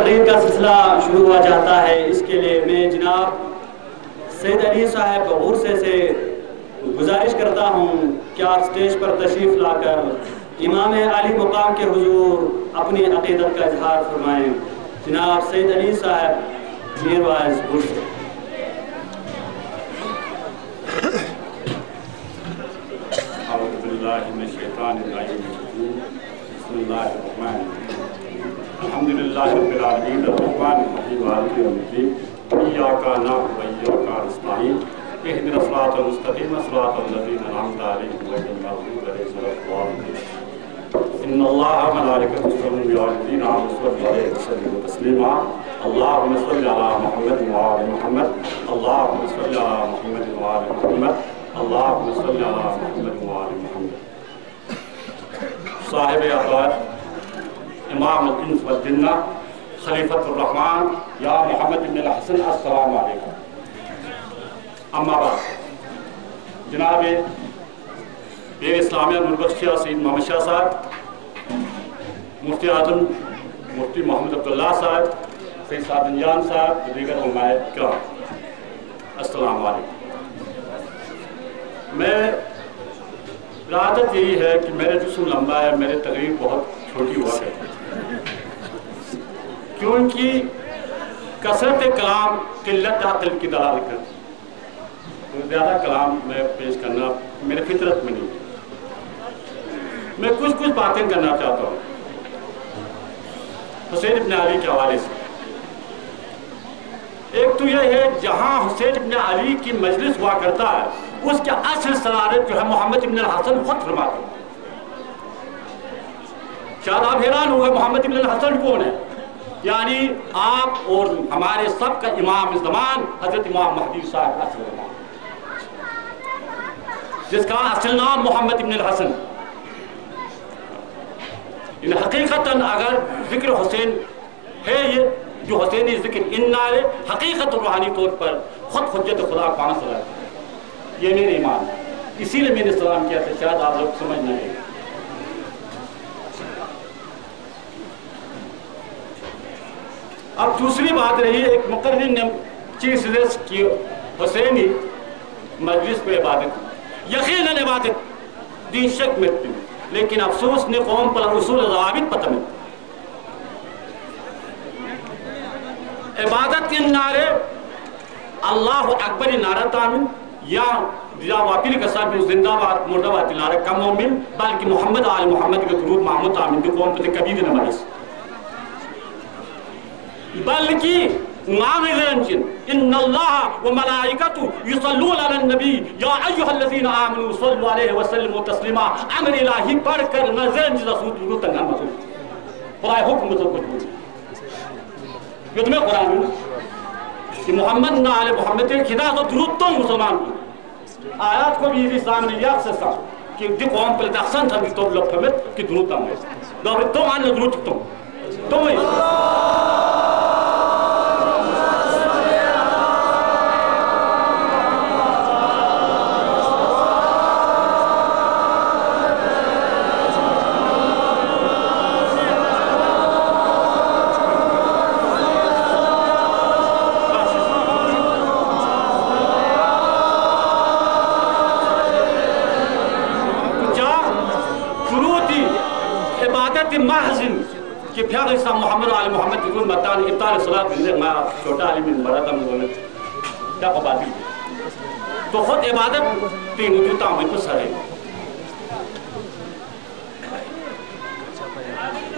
تقریر کا سلسلہ شروع ہوا جاتا ہے، اس کے لیے میں جناب سید علی صاحب غورسے سے گزارش کرتا ہوں کہ آپ سٹیج پر تشریف لا کر امام عالی مقام کے حضور اپنی عقیدت کا اظہار فرمائیں۔ جناب سید علی صاحب میر وائز غورسے۔ اعوذ باللہ من الشیطان الرجیم، بسم اللہ الرحمن الرحیم، الحمدللہ رب العالمین الرحمن الرحیم مالک یوم الدین، ایاک نعبد و ایاک نستعین، اہدنا الصراط المستقیم صراط الذین انعمت علیہم غیر المغضوب علیہم ولا الضالین۔ ان اللہ وملائکتہ یصلون علی النبی صلی اللہ علیہ وسلم تسلیما، اللہم صل علی محمد وآل محمد، اللہم صل علی محمد وآل محمد، اللہم صل علی محمد وآل محمد۔ صاحب عطاء امام الانس والجنہ خلیفۃ الرحمن یا محمد بن الحسن، السلام علیکم۔ اما بعد، جناب پیر اسلامیہ نوربخش سید محمد شاہ صاحب، مفتی اعظم مفتی محمد عبداللہ صاحب، سید سعد جان صاحب، دیگر علماء کرام، السلام علیکم۔ عادت یہی ہے کہ میرا جسم لمبا ہے، میرے تقریر بہت چھوٹی ہوا کرتی، کیونکہ کثرت کلام قلت عقل کی دلالت کرتی، تو زیادہ کلام میں پیش کرنا میرے فطرت میں نہیں ہے۔ میں کچھ باتیں کرنا چاہتا ہوں حسین ابن علی کے حوالے سے۔ ایک تو یہ ہے، جہاں حسین ابن علی کی مجلس ہوا کرتا ہے، اس کے اصل صدارت جو ہے محمد ابن الحسن خود فرماتے ہیں۔ شاید آپ حیران ہوئے محمد ابن الحسن کون ہے؟ یعنی آپ اور ہمارے سب کا امام زمان حضرت امام مہدی صاحب اصل امام، جس کا اصل نام محمد ابن الحسن۔ ان حقیقتاً اگر ذکر حسین ہے، یہ جو حسینی ذکر ان نعرے حقیقت روحانی طور پر خود حجت خدا پانا صلی اللہ علیہ وسلم، یہ میرے ایمان ہے، اسی لیے میں نے سلام کیا تھا، شاید آپ لوگ سمجھ نہ گئے۔ اب دوسری بات رہی، ایک مقرر نے چیز سجیسٹ کی حسینی مجلس پہ عبادت، یقیناً عبادت دین شک میں، لیکن افسوس نے قوم پر اصول ضوابط پتہ نہیں۔ عبادت کے نعرے اللہ اکبر نعرہ تعمین یا واپیل کا صاحب زندہ باد مردہ باد نعرہ کم مومن، بلکہ محمد آل محمد کے درود محمد تعمین کی قوم پر کبھی بھی نمائش، بلکہ امام زنجن ان اللہ و ملائکتہ یصلون علی النبی یا ایہا الذین آمنوا صلوا علیہ وسلم تسلیما، امر الہی پڑھ کر نہ زنج رسول درود تنگا مطلب خدای حکم مطلب کچھ بولی، یہ تمہیں قرآن میں کہ محمد نہ آل محمد کے خدا تو درود تو مسلمان کی آیات کو بھی سامنے یا سے ساتھ کہ دی قوم پر احسن تھا کہ تو لوگ فہمت کہ درود تم ہے، تو آنے درود تم ہی کہ پیارے صاحب محمد علی محمد کی مطان ابتال صلاة بندر میں چھوٹا علی من مرد ہم کیا قباتی تو خود عبادت تین وجودتا ہمیں کو سرے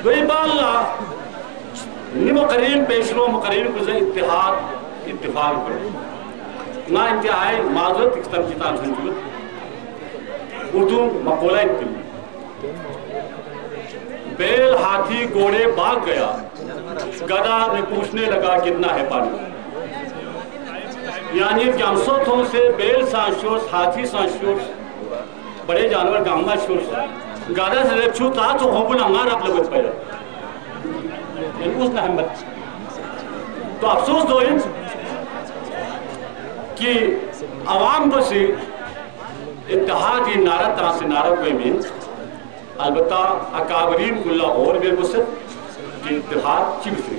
گوئی باللہ نمو قریم پیشنو مقریم کو اتفاق کرے نا انتہائی معذرت اکستم چیتان سنجود اردو مقولہ انتہائی بیل ہاتھی گھوڑے بھاگ گیا، گدھا نے پوچھنے لگا کتنا ہے پانی، یعنی جامسوتوں سے بیل سانشورس ہاتھی سانشورس بڑے جانور گامنا شورس گدھا سے چھو تا تو ہوگنا ہمارا اپ لوگ پیدا یعنی اس نے ہمت تو افسوس دو ان کہ عوام کو سے اتحادی نعرہ تاں سے نعرہ کوئی میں البتہ اکابرین کلا اور بے بسط کہ اتحاد چی بسری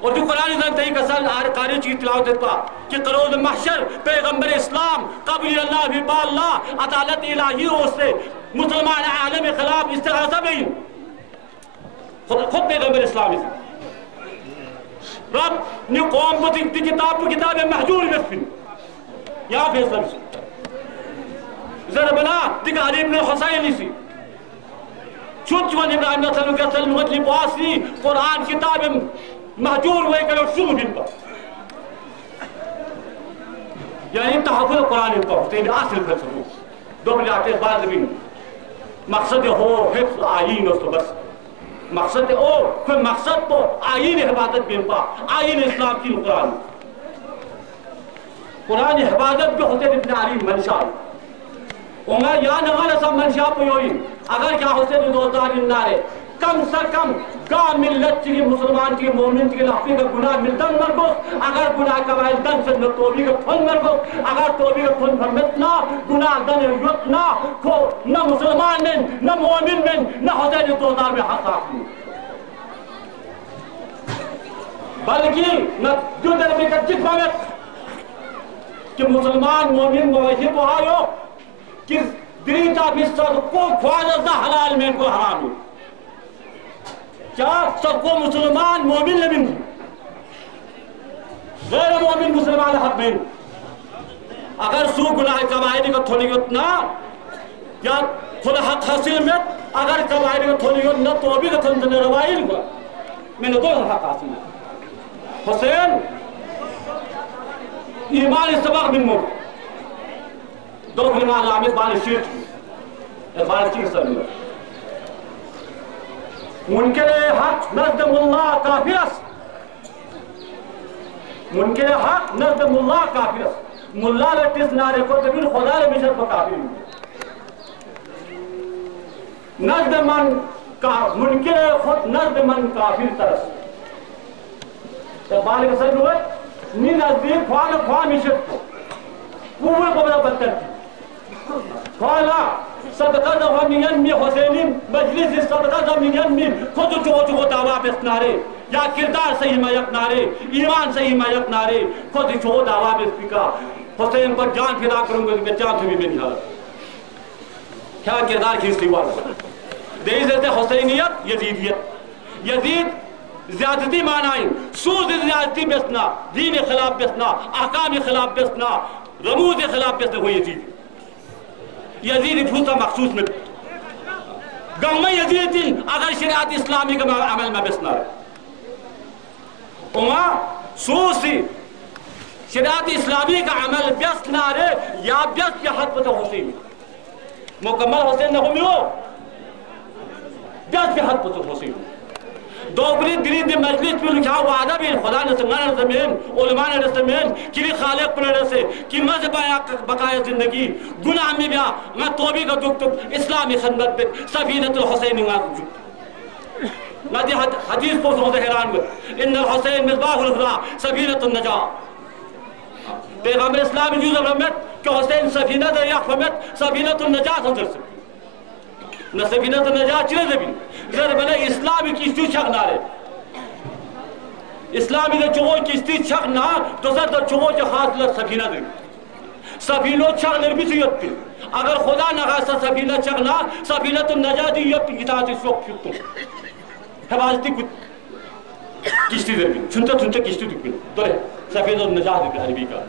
اور جو قرآن زن تئی کسان قاری چیز تلاوت دیتا کہ قروض محشر پیغمبر اسلام قبل اللہ بھی با اللہ عدالت الہی ہو سے مسلمان عالم خلاف استغاثہ میں خود پیغمبر اسلامی سے رب نی قوم کو دی کتاب محجور بسپن یہاں فیصلہ بسن زر بنا دیکھ علی بن حسین سی چھوٹ چون ابراہیم صلی اللہ علیہ وسلم مطلب واسی قرآن کتاب محجور ہوئے کرو شروع دن پر یعنی تحفظ قرآن پر تین اصل فلسفہ دو ملیاتے بعد بھی مقصد ہو حفظ آئین اس تو بس مقصد ہو کوئی مقصد تو آئین حفاظت بین پا آئین اسلام کی قرآن قرآن حفاظت بھی حسین ابن علی منشاء انہیں یا نغال سب منشاء پوئی اگر کیا حسین دوزار انارے کم سے کم گا ملت چلی مسلمان کی مومن کی لحفی کا گناہ ملتن مرگوز اگر گناہ کبائل دن سے توبی کا پھن مرگوز اگر توبی کا پھن فرمتنا گناہ دن یتنا کو نہ مسلمان میں نہ مومن میں نہ حسین دوزار میں حق آخری بلکہ نہ جو در میں کچھ فہمت کہ مسلمان مومن موحد وہ آئیو کہ دریتا بھی صد کو خوازدہ حلال میں کو حرام ہو کیا سب کو مسلمان مومن لبن غیر مومن مسلمان حق میں اگر سو گناہ کبائری کو تھوڑی اتنا یا خود حق حاصل میں اگر کبائری کو تھوڑی اتنا تو بھی کو تھوڑی روائل کو میں نے دو حق حاصل ہے حسین ایمان سبق من مر دو گناہ آمد بان شیط بان چیز سب میں منکر حق نزد ملا کافر است منکر حق نزد ملا کافر است ملا لٹس نارے کو تبین خدا لے بشت کو کافر نزد من منکر خود نزد من کافر ترس تو بالک سر ہوئے نی نزدیک خوان مشت کو پورے کو بدا بدتر کی خوانا صدقہ دفع من ینمی حسینیم مجلس صدقہ دفع من ینمی خود چو دعویٰ بسنارے یا کردار صحیح میک نارے ایمان صحیح میک نارے خود چو دعویٰ بسنکا حسین پر جان فدا کروں گا کہ جان تمہیں میں نہیں حالت کیا کردار کھیس لیوا دیزت حسینیت یزیدیت یزید زیادتی معنی سوز زیادتی بسنا دین خلاف بسنا احکام خلاف بسنا رموز خلاف بسنا ہوئی یزید یزید پھوتا مخصوص میں گم میں یزید اگر شریعت اسلامی کا عمل میں بسنا ہے وہاں سوسی شریعت اسلامی کا عمل بسنا رہے یا بس یا حد پتہ حسین مکمل حسین نہ ہو بس یا حد پتہ حسین دوبری دلی دی مجلس پر لکھا وعدہ بھی خدا نے سنگانا زمین علماء نے زمین کلی خالق پر رسے کی مذہب بقائے زندگی گناہ میں بیا میں توبی کا دکھ اسلامی خدمت پہ سفینت الحسین میں دی حدیث پر سوزہ حیران ہوئے ان الحسین مصباح الہدا سفینت النجا پیغمبر اسلامی جوز فرمت کہ حسین سفینت یا فرمت سفینت النجا سنسر سے نہ سفینت النجا چلے زمین زر بلے اسلامی کشتی چھک نہ رہے اسلامی دے چوہو کشتی چھک نہ تو سر دے چوہو جو خاص لر سفینہ دے سفینو چھک نر بھی سیت پی اگر خدا نہ خاصا سفینہ چھک نہ سفینت النجا دی یہ پی اطاعت شوق چھتو حفاظتی کچھ کشتی دے بھی چھنتا کشتی دے بھی دولے سفینت النجا دے بھی عربی کا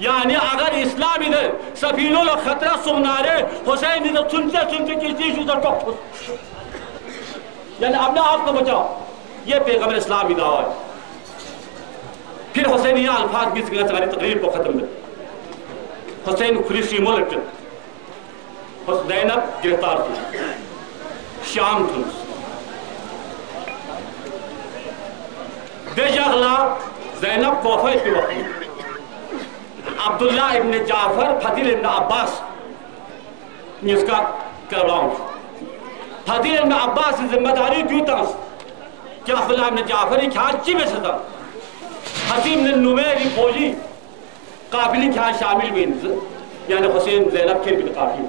یعنی اگر اسلامی دے سفینوں لو خطرہ سمنارے حسین دے سنتے کشتی شو در ٹوک یعنی اپنے آپ کو بچاؤ یہ پیغمبر اسلامی دعویٰ ہے پھر حسینیہ الفاظ بھی سکنے سکنے تقریب کو ختم دے حسین خریشی ملک زینب گرفتار تھی شام تھنس دے جاغلا زینب کوفہ کی وقت عبداللہ ابن جعفر فضیل ابن عباس اس کا کرواؤں فضیل ابن عباس ذمہ داری دیتا کہ عبداللہ ابن جعفری کیا چی میں ستا حسیم نے نمیری فوجی قابلی کیا شامل میں یعنی حسین زینب کے بھی قابلی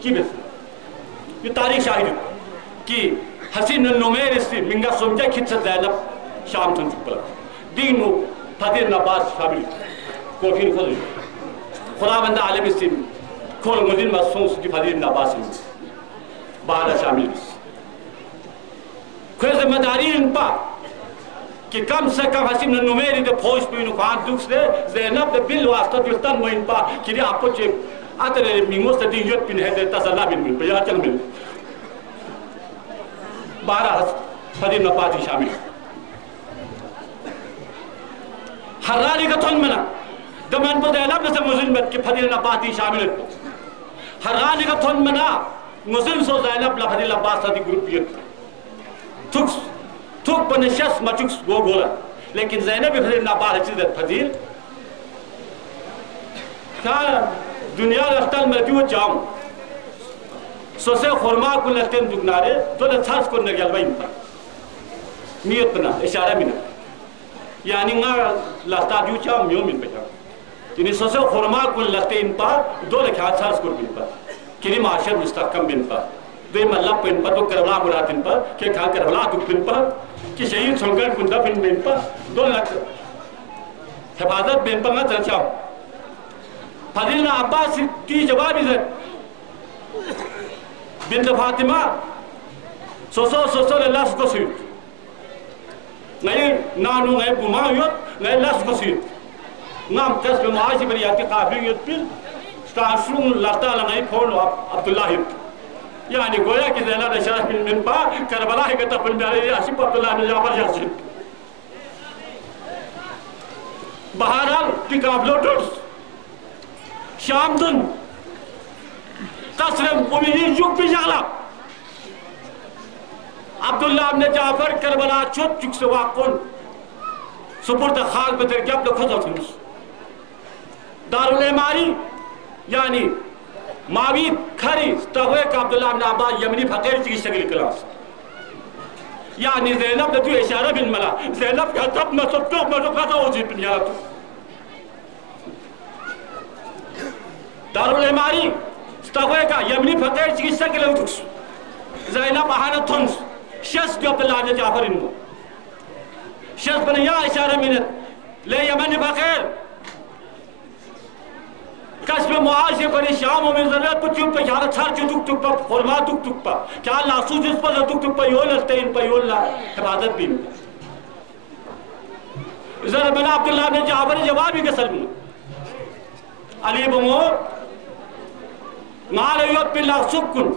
کی میں ستا یہ تاریخ شاہد کہ حسیم نے نمیر اس سے منگا سمجھا کھت سے زینب شام تن چکا دین فضیل نباس شامل کوفین خود خداوند عالم سیم کھول مدین مسونس کی فضیل نباس بالا شامل کوئی ذمہ داری ان پا کہ کم سے کم حسیم نمیری دے پھوش پینو خوان دوکس دے زینب دے بل واسطہ دلتن موین پا کہ دے آپ کو چھے آتے رہے میموس دے دیویت پین ہے دے تسلح بین مل پہ یا چل مل بارہ فضیل نباسی شامل حرانی کا تھن منا دمین پر دیلاب نسے مظلمت کی فضیل نباسی شامل ہے حرانی کا تھن منا مظلم سو زینب لفضیل نباس دی گروپیت تھوک پر نشست مچکس گو گولا لیکن زینب فضیل نباس چیز فضیل کیا دنیا رفتال میں دیو جاؤں سو سے خورما کو لگتین دکنارے تو لچھاس کو نگیل بین پر نیت پنا اشارہ منا یعنی نگا لستا دیو چاہم میو من پچا یعنی سو سے خورما کو لگتین پر دو لکھا چھاس کو بین پر کنی معاشر مستحکم بین پر دوی ملب پین پر دو کربلا مراتن پر کہ کھا کربلا دک پین پر کہ شہید سنگر کندہ بین پر دو لکھ حفاظت بین پر میں چرچاؤں فضیل عباس کی جوابی زد بنت فاطمہ سوسو لس کو سیت نئی نانو نئی بمایت نئی لس کو سیت نام کس پہ معاشی بری آتی قابلیت پھر ستاشرون لرطا لنگئی پھول عبداللہ یعنی گویا کی زینب اشارہ بن من پا کربلا ہی کتا پن بیاری عشیب عبداللہ بن جعفر جاسد بہرحال کی قابلو ٹوٹس شام دن تصرف امیدی جھک بھی جالا عبداللہ بن جعفر کربلا چھت چک سے واقعن سپورت خاک بتر گیب لکھتا تھنس دارالعماری یعنی معاوید کھری تغوے کا عبداللہ بن عباس یمنی فقیر چکی شکل کلاس یعنی زینب نے تو اشارہ بن ملا زینب کا تب نصب تو مرد قضا ہو جی پنیا تو دارالعماری تغوے کا یمنی فقیر چکی شکل کلاس زینب آہانا تھنس شس جو عبداللہ بن جعفر انہوں شس بن یا اشارہ منت لے یمنی فقیر کشف معاشی پری شام و من ضرورت پر چون پہ یارا چھار چو دک تک پا خورما دک تک پا کیا اللہ سوز اس پر دک تک پا یول استین پا یول حفاظت بھی ذرا بنا عبداللہ بن جعفر جوابی کے سلم علی بمو مال ایوت پہ اللہ سکن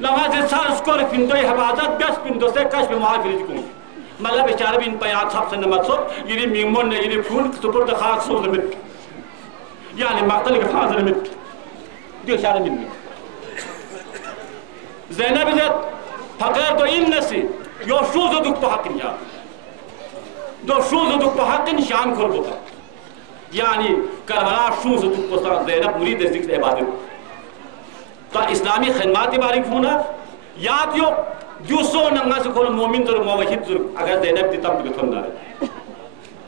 لما سے سار سکور پندوی حفاظت بیس پندو سے کشف معاشی رجکوں مطلب اشارہ بھی ان پہ یاد سب سے نمت یعنی میمون نے یعنی پھول سپورت خاک سوز نمت یعنی مقتل کے خاص نمت دیو اشارہ من زینب عزت فقیر تو ان نسی یو شوز دک پا حقن یا دو شوز دک پا حقن شام کھر بکا یعنی کربلا شوز دک پا زینب مرید ذکر عبادت تا اسلامی خدمات بارک ہونا یاد یو جو سو ننگا سے کھول مومن در موحید در اگر زینب دیتا بگتن دارے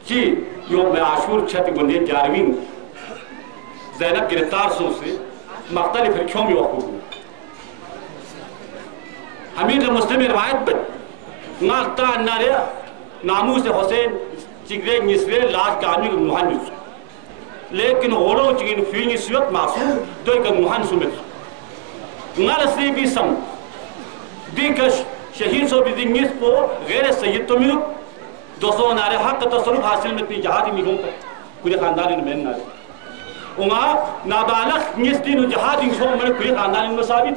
چی یو میں عاشور چھتی گندی 11ویں زینب گرفتار سو سے مختلف حرکیوں میں وقوع ہوئی حمید مسلم روایت پر ناکتا نارے ناموس حسین چگرے نسرے لاش گامی کا موہن نسو لیکن غورو چگین فیونی سیوت معصوم دوئی کا موہن سمیت نارسی بھی سم دیکھ شہید سو بھی دنگیس کو غیر سید تو ملو دوستو نارے حق تصرف حاصل میں اتنی جہادی ملوں پر کوئی خاندانی نمین نارے وما نابالغ نستين جهاد يشوف من كل خاندان المسابيت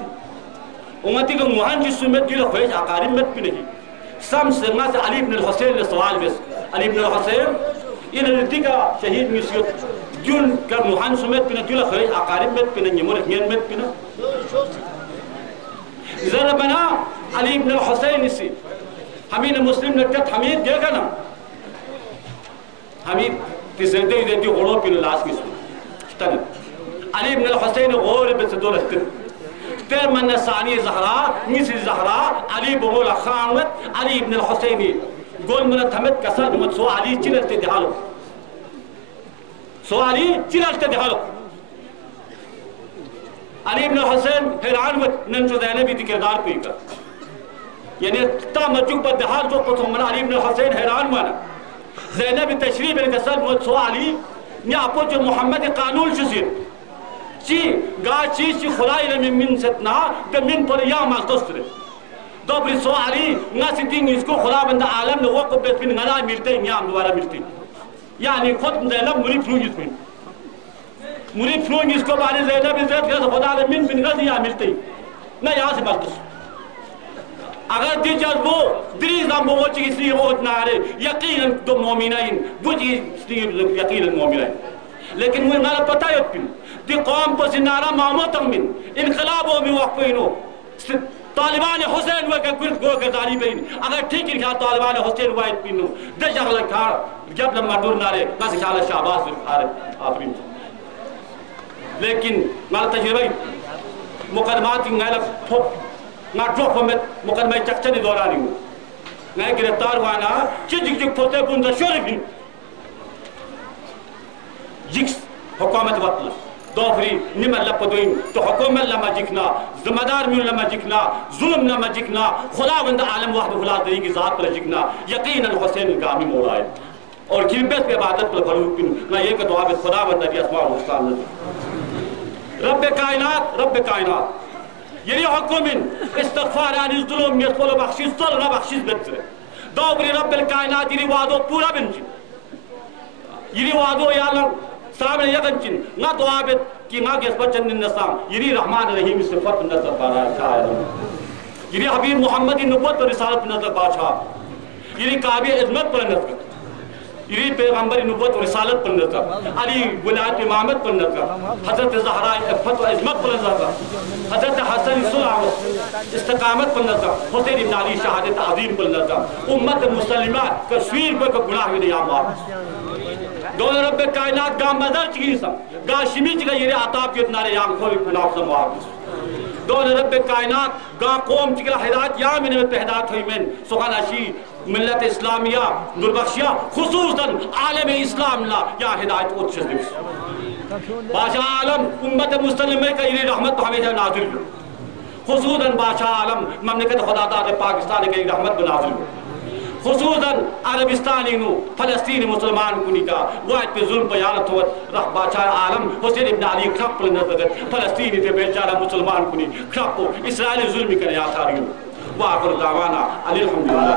وما تيجي مهندس سمت جل خويش عقارب مت بنهي سام سمات علي بن الحسين للسؤال بس علي بن الحسين إن التيجا شهيد مسيوت جون كمهندس سمت بنا جل خويش عقارب مت بنا يمر مين مت بنا إذا بنا علي بن الحسين نسي حميد المسلم نكت حميد جاكنا حميد تزدي يدي غلو بين الناس كيسو علي بن الحسين غور بتدور تر من الثاني زهراء مثل زهراء علي بقول خامت علي بن الحسين قول من تمت كسر من سو علي تلت تدهالو سو علي تلت تدهالو علي بن الحسين حیران وت ننجو زینب دی کردار کوئی کا یعنی تا مچوک پر دہال جو کو من علي بن الحسين حیران وانا زینب تشریف گژھان مو سوالی نیا پوچھ محمد قانون چیز چی گا چیز چی خدای لمی من ستنا تو من پر یا مستر دوبری سوالی نا سیتین اس کو خدا بند عالم نے وقت بیت من غنا ملتے ہیں یا دوبارہ ملتے یعنی خود زینب مری فلوج میں مری فلوج اس کو بارے زینب عزت کر خدا نے من غزی یا ملتے نہ یہاں سے بلکس اگر دی جذب وہ دریز نام وہ چیز سی وہ اتنا ہے یقیناً تو مومنین وہ چیز یقیناً مومنین لیکن وہ نہ پتہ ہے پن دی قوم پر سنارا معموت من انقلاب ہو بھی وقفینو طالبان حسین وہ کرد گو کرداری بین اگر ٹھیک ہے طالبان حسین وائد پینو دے جغل کھار جب لما دور نارے نہ سے خیال شہباز آفرین لیکن مالا تجربہ مقدمات کی غیلت پھوک نہ ڈروپ ہمیں مقدمہ چکچنی دورانی ہوں نہ گرفتار ہوا نا چک پھوتے بندہ شوری بھی جکس حکومت وطلہ دوفری نمہ لپدوئیم تو حکومت لما جکنا ذمہ دار میں لما جکنا ظلم لما جکنا خدا بند عالم وحد خلا دیں کی ذات پر جکنا یقیناً حسین گامی موڑا ہے اور کلبیت پہ عبادت پر فروغ کنو نہ یہ کہ دعا خدا بند دی اسماء الحسنى رب کائنات یعنی حکومن استغفار عن الظلم یسفل بخشیز صل نہ بخشیز بہتر دوبری رب الکائنات یعنی وعدو پورا بنچن یعنی وعدو یا اللہ سامنے یقنچن نہ دعا بیت کی ماں گیس بچن النسام یعنی رحمان رحیم صفت نظر پارا شاعر یعنی حبیب محمد نبوت پر رسالت نظر بادشاہ یعنی قابل عظمت پر نظر یعنی پیغمبر نبوت و رسالت پر نظر علی ولایت امامت پر نظر حضرت زہرا عفت و عظمت پر نظر حضرت حسن صلح استقامت پر نظر حسین ابن علی شہادت عظیم پر نظر امت مسلمہ کشمیر پر گناہ میں نیامات دول رب کائنات گا مدر چکی سم گا شمی چکا یہ عطاب کی اتنا ریام کھوئی گناہ سمواب دول رب کائنات گا قوم چکا ہدایت یا میں نے پہدات ہوئی من سخان اشی ملت اسلامیہ نربخشیہ خصوصاً عالم اسلام لا یا ہدایت اوت شدیس بادشاہ عالم امت مسلمہ کا یہ رحمت ہمیشہ نازل ہو خصوصاً بادشاہ عالم مملکت خدا داد پاکستان کے رحمت نازل ہو خصوصاً عربستانی نو فلسطین مسلمان کنی کا وائد پہ ظلم بیانت ہوت رہ بادشاہ عالم حسین ابن علی کھپ پر نظر فلسطینی تے بیچارہ مسلمان کنی کھپ کو اسرائیل ظلم کرنے آتا رہی ہوں وآخر دعوانا علی الحمدللہ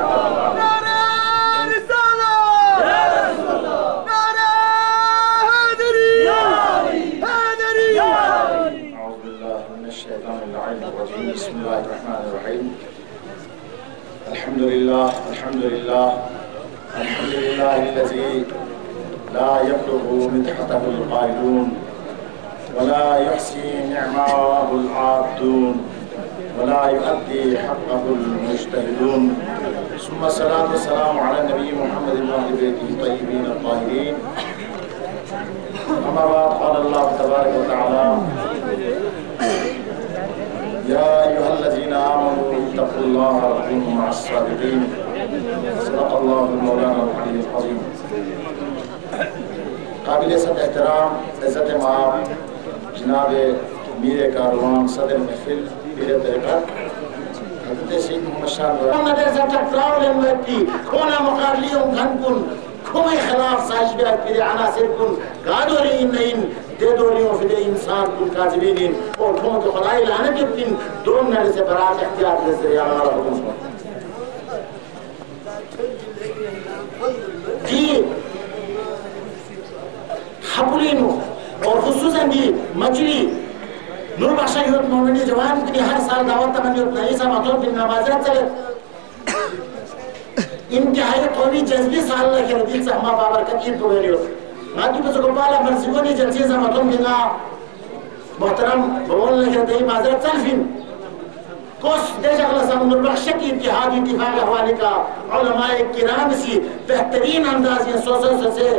نعرہ رسالہ نعرہ حیدری حیدری اعوذ باللہ من الشیطان اللعین الرجیم بسم اللہ الرحمن الرحیم الحمدللہ الحمدللہ الحمدللہ الذی لا يبلغ مدحته القائلون ولا يحصي نعماه العابدون ولا يؤدي حقه المجتهدون ثم الصلاة والسلام على النبي محمد وآل بيته الطيبين الطاهرين أما بعد قال الله تبارك وتعالى يا أيها الذين آمنوا اتقوا الله وكونوا مع الصادقين صدق الله المولانا العلي العظيم قابل عزت احترام عزت معاب جناب میر کاروان صدر محفل پیر طریقت حضرت سید محمد شاہ محمد ایسا تکراو لنویتی کونا مقارلیوں گھن کن کھوئے خلاف سائش بیاد پیر عناصر کن گادوری انہین دے دوریوں فدے انسان کن کاذبینین اور کھوئے تو خدای لعنت یبتین دون نر سے برات احتیاط لزر یا اللہ حکم جی حبولینو اور خصوصاً بھی مجلی نور بخشا یوت مومنی جوان کنی ہر سال دعوت تمن یوت نئیسا مطلوب بن نمازرات چلے انتہائی قومی جذبی سال لکھے ردیل سے ہما بابرکت این پرویلی ہوت ناکی پسو گپالا مرزیگونی جلسی سا مطلوب بنا محترم بول لکھے ردیل معذرت سلفین کوس دے جاگلا سا نور بخشا کی اتحادی اتفاق احوالی کا علماء کرام سی بہترین اندازی سوچوں سے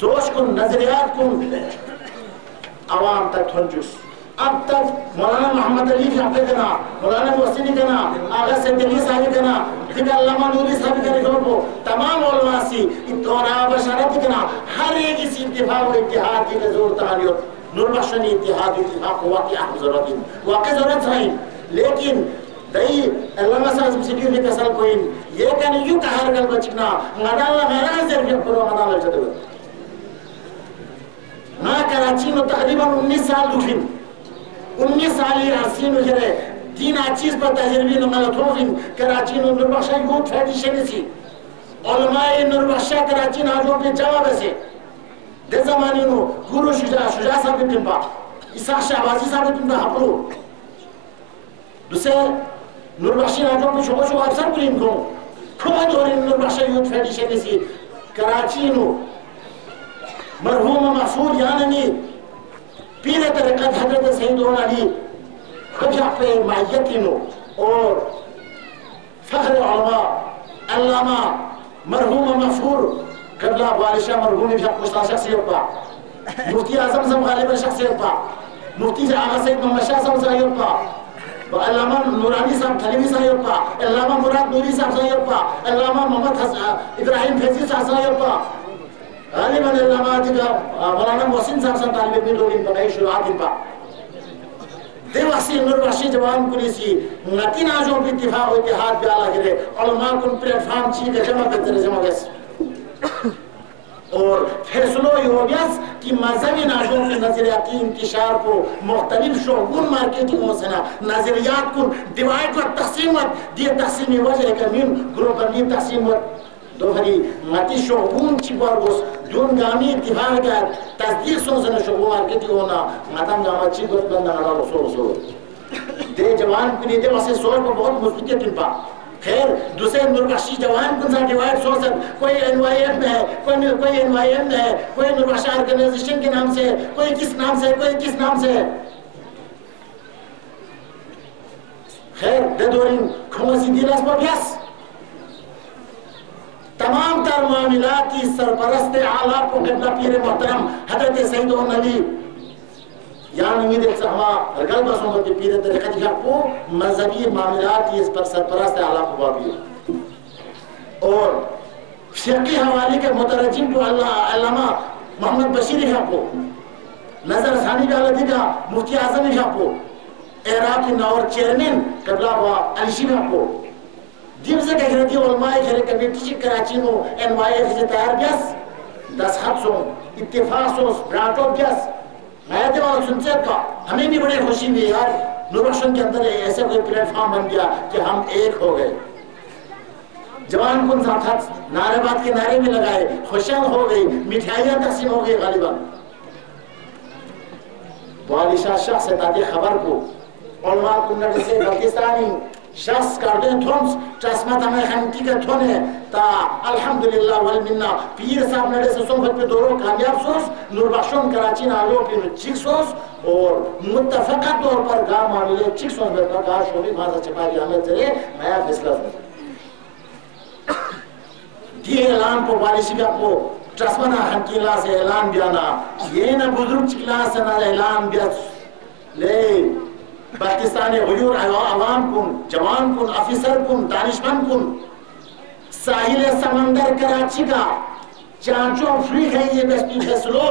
سوچ کن نظریات کن عوام تک تھنجس اب تک مولانا محمد علی جعفر کنا مولانا محسنی کنا آغا سیدنی صاحب کنا دیگر علامہ نوری صاحب کنا گروپو تمام علماء سی اتونا بشارت کنا ہر ایک اسی اتفاق و اتحاد کی زور تحالیت نور بخشنی اتحاد اتفاق واقعی احم ضرورت واقعی ضرورت رہیں لیکن دای علامہ صاحب سکیو بھی کسل کوئی یہ کہنے یوں کہار گل بچکنا غداللہ غیرہ ذریعہ کرو غداللہ جدو نا کراچی میں تقریباً 19 سال دوفین 19 سالی عرصین جرے دین آچیز پر تجربی نمالت ہوفین کراچی میں نربخشہ یوت فیڈیشن سی علماء نربخشہ کراچی ناجوں پہ جواب ایسے دے زمانی نو گورو شجاع صاحب تنپا اسحاق شہبازی صاحب تنپا حپلو دوسرے نربخشی ناجوں پہ شوق افسر کریم کو کھوہ دوری نربخشہ یوت فیڈیشن سی کراچی نو مرحوم محفور یعنی پیر طریقت حضرت سیدون علی خجہ پہ مائیتی نو اور فخر علماء علامہ مرحوم محفور قبلہ بارشہ مرحوم شخصیت پا مفتی اعظم صاحب غالب شخصیت پا مفتی آغا سید محمد شاہ صاحب صاحب پا علامہ نورانی صاحب تھلیوی صاحب پا علامہ مراد نوری صاحب صاحب پا علامہ محمد ابراہیم فیضی صاحب پا غالباً علامہ جگہ مولانا محسن صاحب صاحب طالب ابن دورین بنائی شروعات ان پا دے وقتی نربخشی جوان کنی سی نتین آجوں پر اتفاق و اتحاد بیالا گرے علماء کن پلیٹفارم چی کے جمع کرتے جمع گیس اور فیصلو یوبیس کی مذہبی ناجوں کی نظریاتی انتشار کو مختلف شعبون مارکیٹنگ ہو سنا نظریات کو ڈیوائیڈ و تقسیمت دیئے تقسیمی وجہ کمین گروپ امین تقسیمت دو بھری ماتی شعبون چی بارگوس دون گامی اتفاق گیا تصدیق سنسن شعبون مارکیٹنگ ہونا ماتم گاما چی گوت بندہ نرال رسول دے جوان کنی دے واسے سوچ کو بہت مثبتیت ان پا خیر دوسرے نربخشی جوان کن سا ڈیوائیڈ سوچت کوئی NYM میں ہے کوئی NYM میں ہے کوئی نربخشی آرگنیزیشن کے نام سے کوئی کس نام سے کوئی کس نام سے خیر دے دورین کھوسی دیلس پر بیس تمام تر معاملات کی سرپرست اعلیٰ کو قبلہ پیر محترم حضرت سیدون علی یعنی میرے سہما رگل بسوں کو پیر طریقہ دکھا کو مذہبی معاملات کی اس پر سرپرست اعلیٰ کو بابی اور فقی حوالی کے مترجم کو علامہ محمد بشیر کو نظر ثانی کا اللہ دکھا مفتی اعظم کو عراقی ناور چیئرمین قبلہ علی شیخ کو جب سے کہہ رہی تھی علماء کھرے کمیٹی چک کراچی نو NYF سے تیار گیس 10 خط سو اتفاق سو برانٹو گیس میں دے والا سنسیت کا ہمیں بھی بڑے خوشی بھی یار نوربخشن کے اندر ایسے کوئی پلیٹ فارم بن گیا کہ ہم ایک ہو گئے جوان کن ساتھ نعرے بات کے نعرے بھی لگائے خوشیاں ہو گئی مٹھائیاں تقسیم ہو گئی غالباً والی شاہ شخص سے تاکہ خبر کو علماء کنڈر سے بلکستانی شخص کردے تھونس چسمت ہمیں خانتی کا تھونے تا الحمدللہ والمنہ پیر صاحب نڑے سے صحبت پہ دوروں کامیاب سوس نوربخشن کراچی نالوں پہ چک سوس اور متفقہ طور پر گاہ معاملے چک سوس بیتا کہا شوری مازہ چپائی حمد زرے میں فیصلہ سوس دیئے اعلان کو بالیشی کا کو چسمنا خانتی اللہ سے اعلان بیانا یہ نہ بزرگ چکلا سے نہ اعلان بیت لے پاکستانی غیور عوام کن جوان کن افیسر کن دانشمند کن ساحل سمندر کراچی کا چانچوں فریق ہے یہ بیسٹی فیصلو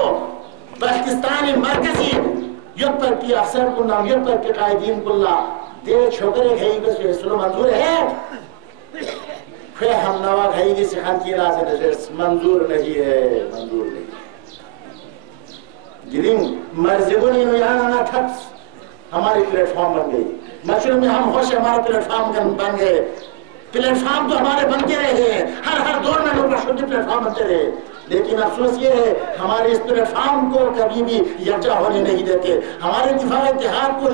پاکستانی مرکزی یک پر پی افسر کن نام یک پر پی قائدین کلا دے چھوکرے ہے یہ بیسٹی فیصلو منظور ہے خواہ ہم نواق ہے یہ سکھان کی رازے نجرس منظور نہیں ہے منظور نہیں گرنگ مرزگونی نو یہاں نا تھکس ہماری پلیٹ فارم بن گئی مشروع میں ہم خوش ہمارے پلیٹ فارم بن گئے پلیٹ فارم تو ہمارے بنتے رہے ہیں ہر دور میں لوگ مشروعی پلیٹ فارم بنتے رہے لیکن افسوس یہ ہے ہمارے اس پلیٹ فارم کو کبھی بھی یکجا ہونے نہیں دیتے ہمارے اتفاق اتحاد کو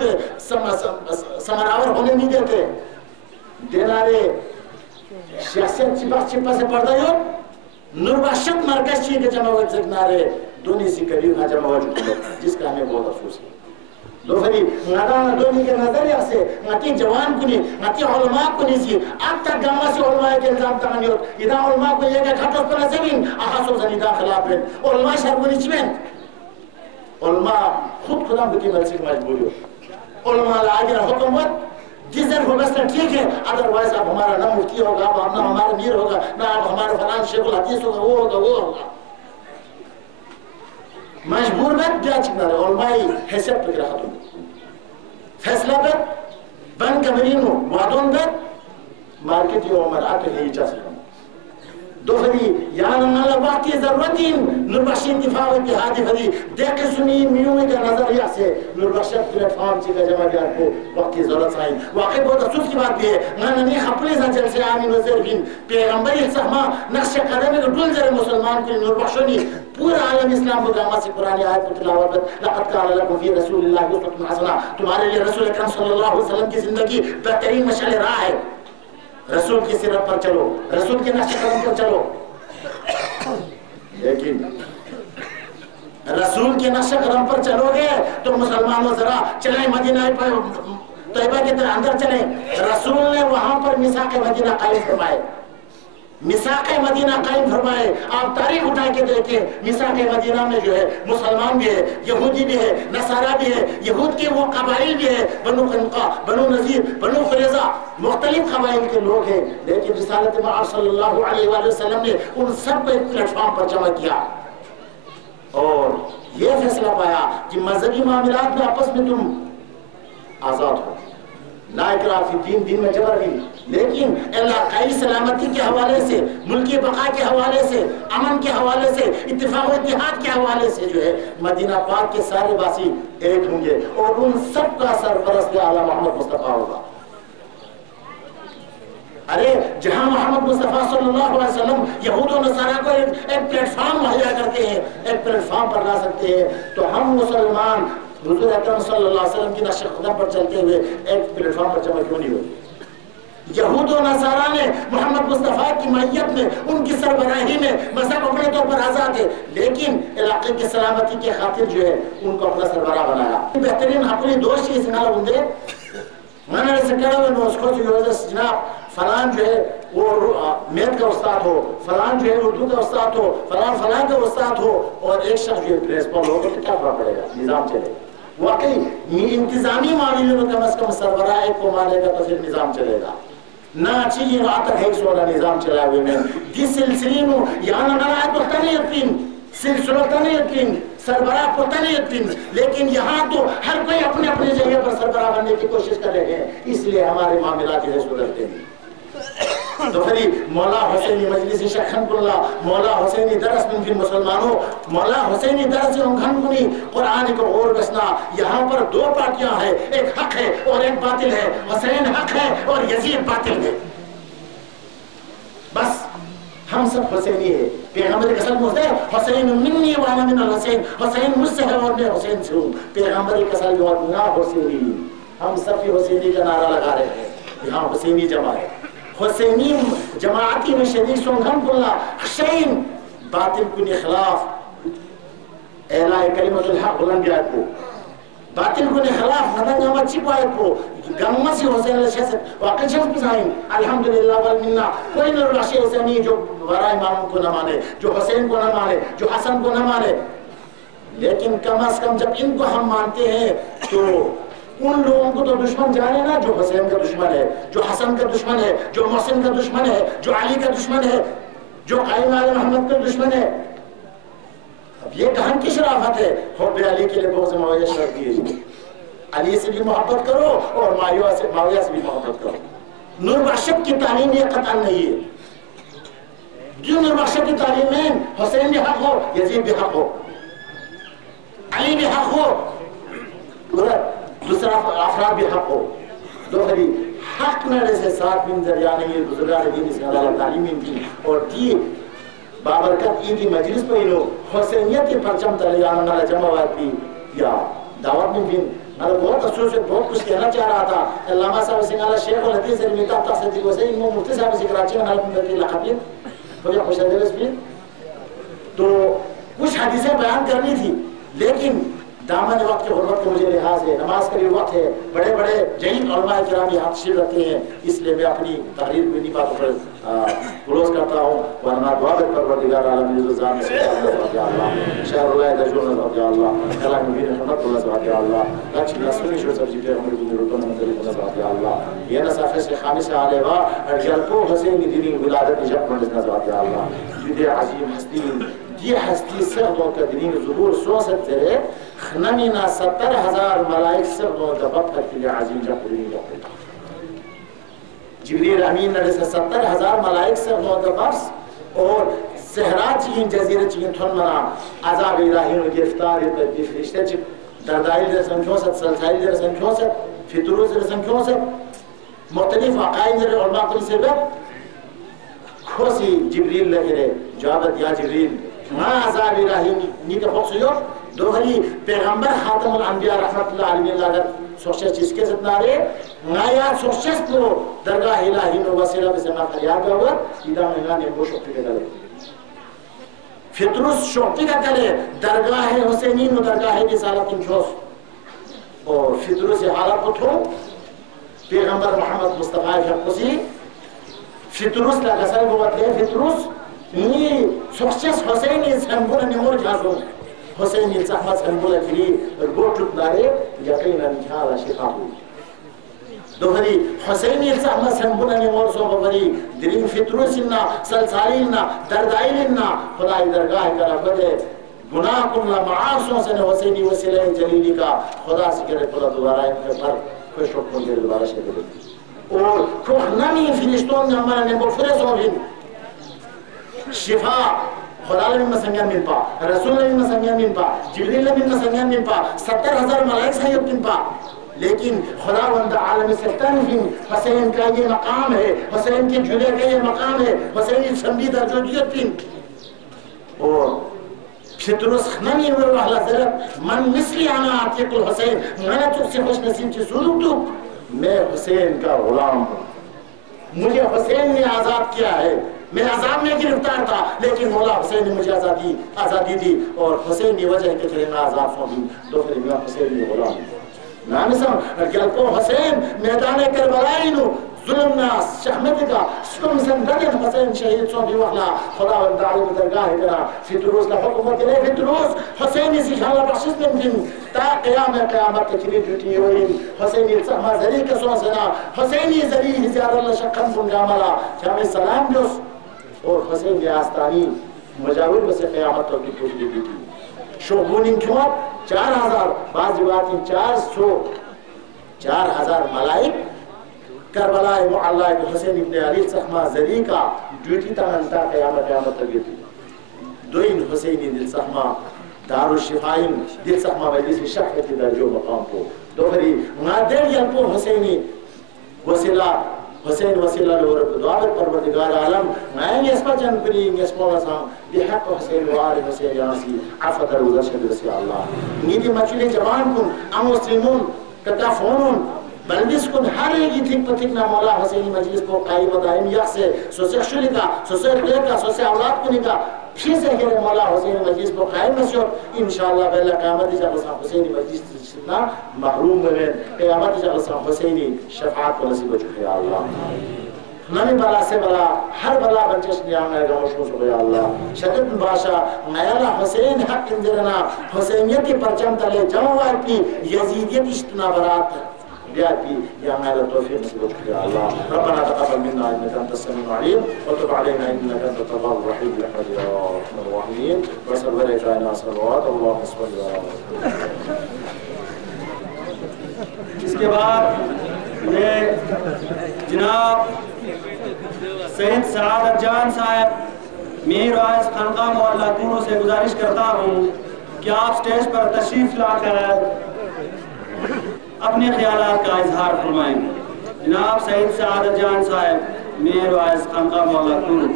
سمراور ہونے نہیں دیتے دینارے سیاست چپا سے پردہ ہو نوربخشت مرکز چیئے کے جمع ہوئے سکنارے دونی سی قریب ہاں جمع ہو چکے جس کا ہمیں بہت افسوس ہے دوسری نادان دونی کے نظریہ سے نتی جوان کنی نتی علماء کنی سی اب تک گاما سی علماء کے الزام تمانی ہو ادا علماء کو یہ کہ کھٹوس پر نزمین احاسو زنیدہ خلاف ہیں علماء شہر کنی چمین علماء خود خودم بکی ملسی کی مجبوری ہو علماء لائے حکومت جزر ہو بس ٹھیک ہے ادروائز اب ہمارا نہ مفتی ہوگا اب نہ ہمارا میر ہوگا نہ اب ہمارا فلان شیخ الحدیث ہوگا وہ ہوگا مجبور میں بیا چکنا رہے علمائی حیثیت پر رہا تم فیصلہ پر بن كمرينو وادون بيت ماركت يوم مرأة هي جاسم دوخري يعني نلا وقتی ضرورتين نربشين دفاع و اتحادی فدی دیکھ سنی میومی کا نظریہ سے نربشت پلیٹ فارم چی کا جمع بیان کو وقتی ضرورت سائن واقعی بہت افسوس کی بات بھی ہے نانی خپلی سا جلسے آمین وزیر بین پیغمبری سہما نقش قدم کو ڈول زر مسلمان کی نربشونی پورا عالم اسلام کو گاما سے قرآن آیت کو تلاوت لقد کان لکم فی رسول اللہ اسوۃ حسنہ تمہارے لیے رسول اکرم صلی اللہ علیہ وسلم کی زندگی بہترین مشعل راہ ہے رسول کی سیرت پر چلو رسول کے نقش قدم پر چلو لیکن رسول کے نقش قدم پر چلو گے تو مسلمانوں ذرا چلیں مدینہ طیبہ کے اندر چلیں رسول نے وہاں پر میثاق مدینہ قائم فرمائے میثاق مدینہ قائم فرمائے آپ تاریخ اٹھا کے دیکھیں میثاق مدینہ میں جو ہے مسلمان بھی ہے یہودی بھی ہے نصارہ بھی ہے یہود کے وہ قبائل بھی ہے بنو قنقاع بنو نذیر بنو قریظہ مختلف قبائل کے لوگ ہیں لیکن رسالت مآب صلی اللہ علیہ وآلہ وسلم نے ان سب کو ایک پلیٹ فارم پر جمع کیا اور یہ فیصلہ پایا کہ مذہبی معاملات میں آپس میں تم آزاد ہو لا اکراہ فی الدین دین میں جبر نہیں لیکن علاقائی سلامتی کے حوالے سے ملکی بقا کے حوالے سے امن کے حوالے سے اتفاق و اتحاد کے حوالے سے جو ہے مدینہ پاک کے سارے باسی ایک ہوں گے اور ان سب کا سرپرست اعلیٰ محمد مصطفیٰ ہوگا ارے جہاں محمد مصطفیٰ صلی اللہ علیہ وسلم یہود و نصارہ کو ایک پلیٹ فارم مہیا کرتے ہیں ایک پلیٹ فارم پر لا سکتے ہیں تو ہم مسلمان حضور اکرم صلی اللہ علیہ وسلم کی نقش قدم پر چلتے ہوئے ایک پلیٹ فارم پر جمع کیوں نہیں ہوئی یہود و نصارہ نے محمد مصطفیٰ کی معیت میں ان کی سربراہی میں مذہب اپنے طور پر آزاد ہے لیکن علاقے کی سلامتی کی خاطر جو ہے ان کو اپنا سربراہ بنایا بہترین اپنی دوست کی سنگالا بندے میں نے سے کہا وہ اس کو جو جناب فلان جو ہے وہ میتھ کا استاد ہو فلان جو ہے اردو کا استاد ہو فلان کا استاد ہو اور ایک شخص جو ہے پرنسپل ہو تو کیا فرق پڑے گا نظام چلے واقعی انتظامی معاملے میں کم از کم سربراہ ایک کو مانے گا تو پھر نظام چلے گا نہ چیزیں آتا ہے اس والا نظام چلا ہوئے میں جس سلسلے میں یہاں نگرائے تو تنی یقین سلسلہ تنی یقین سربراہ کو تنی یقین لیکن یہاں تو ہر کوئی اپنے اپنے جگہ پر سربراہ بننے کی کوشش کر رہے ہیں اس لیے ہمارے معاملات جو ہے سدھرتے ہیں تو پھر مولا حسینی مجلس شیخ اللہ مولا حسینی درس من فی مسلمانوں مولا حسینی درس انگھن کنی قرآن کو غور بسنا یہاں پر دو پارٹیاں ہیں ایک حق ہے اور ایک باطل ہے حسین حق ہے اور یزید باطل ہے بس ہم سب حسینی ہے پیغمبر کے ساتھ مجھے حسین منی وانا من الحسین حسین مجھ سے ہے اور میں حسین سے ہوں پیغمبر کے ساتھ جو حسینی ہم سب کی حسینی کا نعرہ لگا رہے ہیں یہاں حسینی جمع ہے حسینی جماعتی میں شریک سنگھن کلا حسین باطل کنی خلاف اعلاء کلمت الحق بلند جائے کو باطل کنی خلاف ندن جمع چی پائے کو گمہ سی حسین اللہ شہست واقع شخص پسائیں الحمدللہ والمنہ کوئی نرلاشی حسینی جو برا امام کو نہ مانے جو حسین کو نہ مانے جو حسن کو نہ مانے لیکن کم از کم جب ان کو ہم مانتے ہیں تو ان لوگوں کو تو دشمن جانے نا جو حسین کا دشمن ہے جو حسن کا دشمن ہے جو محسن کا دشمن ہے جو علی کا دشمن ہے جو قائم آل محمد کا دشمن ہے اب یہ کہاں کی شرافت ہے حب علی کے لیے بغض معاویہ شرط دیجیے علی سے بھی محبت کرو اور معاویہ سے بھی محبت کرو نور بخشت کی تعلیم یہ قطعا نہیں ہے جو نور بخشت کی تعلیم میں حسین بھی حق ہو یزید بھی حق ہو علی بھی حق ہو دوسرا افراد بھی حق ہو دو خری حق نڑے سے ساتھ من ذریعہ نہیں بزرگان دین اس اللہ تعلیمین کی اور دی بابرکت ایدی مجلس پہ انہوں حسینیت کے پرچم تلیانا نالا جمع واقعی یا دعوت میں بھی نالا بہت افسوس ہے بہت کچھ کہنا چاہ رہا تھا علامہ صاحب سنگھ اللہ شیخ والحدیث علمی تحت صدیق حسین مو مفتی صاحب سے کراچی میں نالا بندر کی لقبیت بڑی خوش حدیث بھی تو کچھ حدیثیں بیان کرنی تھی لیکن دامن وقت کے غربت کو مجھے لحاظ ہے نماز کا وقت ہے بڑے بڑے جلیل علماء کرام یہاں تشریف رکھتے ہیں اس لیے میں اپنی تقریر میں نہیں باتوں پر کلوز کرتا ہوں ورنہ دعا بے پروردگار عالم الزام میں سبحان اللہ شہر اللہ درجون رضی اللہ کلام نبی رحمت اللہ سبحان اللہ لچ رسول شو سب جی پیغمبر کی روتوں میں نظر سبحان اللہ یہ نصافہ سے خامس علیہ وا ارجل کو حسین دینی ولادت جب من سبحان اللہ یہ عظیم ہستی یہ ہستی سردوں کا دینی ظہور سو سکتے ہیں نمینا 70,000 ملائک سردوں کا بطر کے لئے عظیم جب دینی جب جبریل امین علیہ 70,000 ملائک سے مدبرس اور صحرا چین جزیرہ چین تھن منا عذاب الہی و گرفتار پر فرشتے چ دردائل رسم کیوں سے سلسائل رسم کیوں سے فطروز رسم کیوں سے مختلف عقائد علماء کو سے خوشی جبریل لگے جوابت یا جبریل ما عذاب الہی نیک خوشیو دوہری پیغمبر خاتم الانبیاء رحمت اللہ علیہ لگت سوچے چیز کے ذات نارے نایا سوچے تو درگاہ الہی میں وسیلہ بسے ما فریاد ہوگا ایدہ مہنگا نیمبو شکتی کے دلے فطروس شکتی کا کرے درگاہ حسینین و درگاہ رسالت انچوس اور فطروس حالت کو تھو پیغمبر محمد مصطفیٰ فقسی فطروس لگا سر بوت ہے فطروس نی سوچس حسینی سنبول نیمور جازو حسینی صحبت سنبول کری گوٹلت دارے یقینا انشاءاللہ شفا ہوئی دوہری حسینی صحبت سنبول نیمور سو بوری درین فطروسنا سلسالینا دردائلنا خدای درگاہ کرا بدے گناہ کن لمعاسوں سے حسینی وسیلہ جلیلی کا خدا سے کرے خدا دوبارہ ان پر خوش حکم دے دوبارہ شکر دے اور کوہ نمی فرشتوں نے ہمارا نے بفرس ہو بھین شفا خدا نے مسنگان مل پا رسول نے مسنگان مل پا جبریل نے مسنگان مل پا 70,000 ملائک سے یقین پا لیکن خدا وند عالم سلطان فین حسین کا یہ مقام ہے حسین کے جھولے کا یہ مقام ہے حسین سمبی درجوجیت فین اور فطروس خنمی ورو اہل حضرت من مثلی آنا عتیق الحسین میں تو سے خوش نصیب چی سلوک تو میں حسین کا غلام ہوں مجھے حسین نے آزاد کیا ہے میں عذاب میں گرفتار تھا لیکن مولا حسین نے مجھے آزادی دی اور حسین کی وجہ کے لیے میں آزاد ہوں دو پھر میں حسین نے غلام ہوں نامسم گلپو حسین میدان کربلائنو ظلم ناس شحمتی کا سکم سندگن حسین شہید سو بھی وحلا خدا والدعالی بدرگاہ کرا فطروس لحکومت لے فطروس حسینی سکھالا بخشش نمکن تا قیامت تکری جوٹی ہوئی حسینی سہما ذریع کے سو سنا حسینی ذریع زیادہ اللہ شکن بن جاملا جامع سلام جوس اور حسینی آستانی مجاور بس قیامت تو کی پوچھ دی تھی شوگونین کیوں 4,000 بعض باتیں 4,000 ملائک کربلا معلّہ حسین ابن علی سخمہ ذریع کا ڈیوٹی تانتا قیامت تک تھی دوین حسینی دل سخمہ دار الشفائن دل سخمہ مجلس شخص درجو مقام کو دوہری نادر یلپو حسینی وسیلہ حسین وسیلہ لورب دعا پروردگار عالم میں اس پر جن کلی اس مولا سام بحق حسین و آل حسین جانسی عفت روزشد رسی اللہ نیدی مچلی جوان کن ام مسلمون کتافونون بلدس کن ہر ایک تھک پتھکنا مولا حسینی مجلس کو قائم و دائم یک سے سوسے شلی کا سوسے رکھے کا سوسے اولاد کنی کا پھر سے کہ مولا حسینی مجلس کو قائم نسیو انشاءاللہ بہلا قیامت جا غصہ حسینی مجلس جتنا محروم میں قیامت جا غصہ حسینی شفاعت کو نصیب چکے اللہ نمی بلا سے بلا ہر بلا بچش نیام ہے گوشو سکے اللہ شدد باشا میالا حسین حق اندرنا حسینیت کی پرچم تلے جمعوار کی یزیدیت اشتنا برات بيأتي يا مال التوفيق نسألك يا الله ربنا تقبل منا إنك أنت السميع العليم وتب علينا إنك أنت التواب الرحيم برحمتك يا أرحم الراحمين وصل عليك على صلوات اللهم صل على اس کے بعد میں جناب سید سعادت جان صاحب میر وائز خانقاہ محلہ کونو سے گزارش کرتا ہوں کہ آپ سٹیج پر تشریف لا کر اپنے خیالات کا اظہار فرمائیں جناب سید سعادت جان صاحب میر وائز خانقاہ محلہ کونو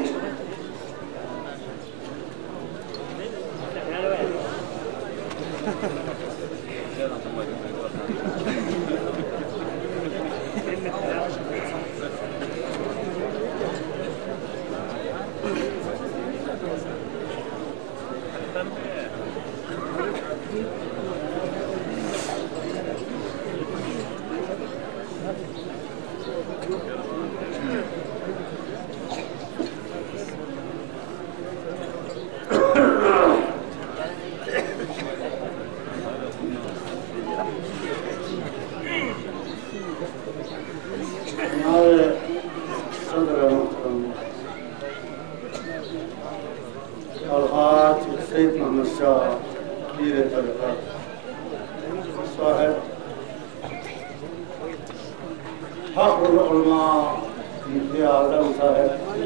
مفتی اعظم صاحب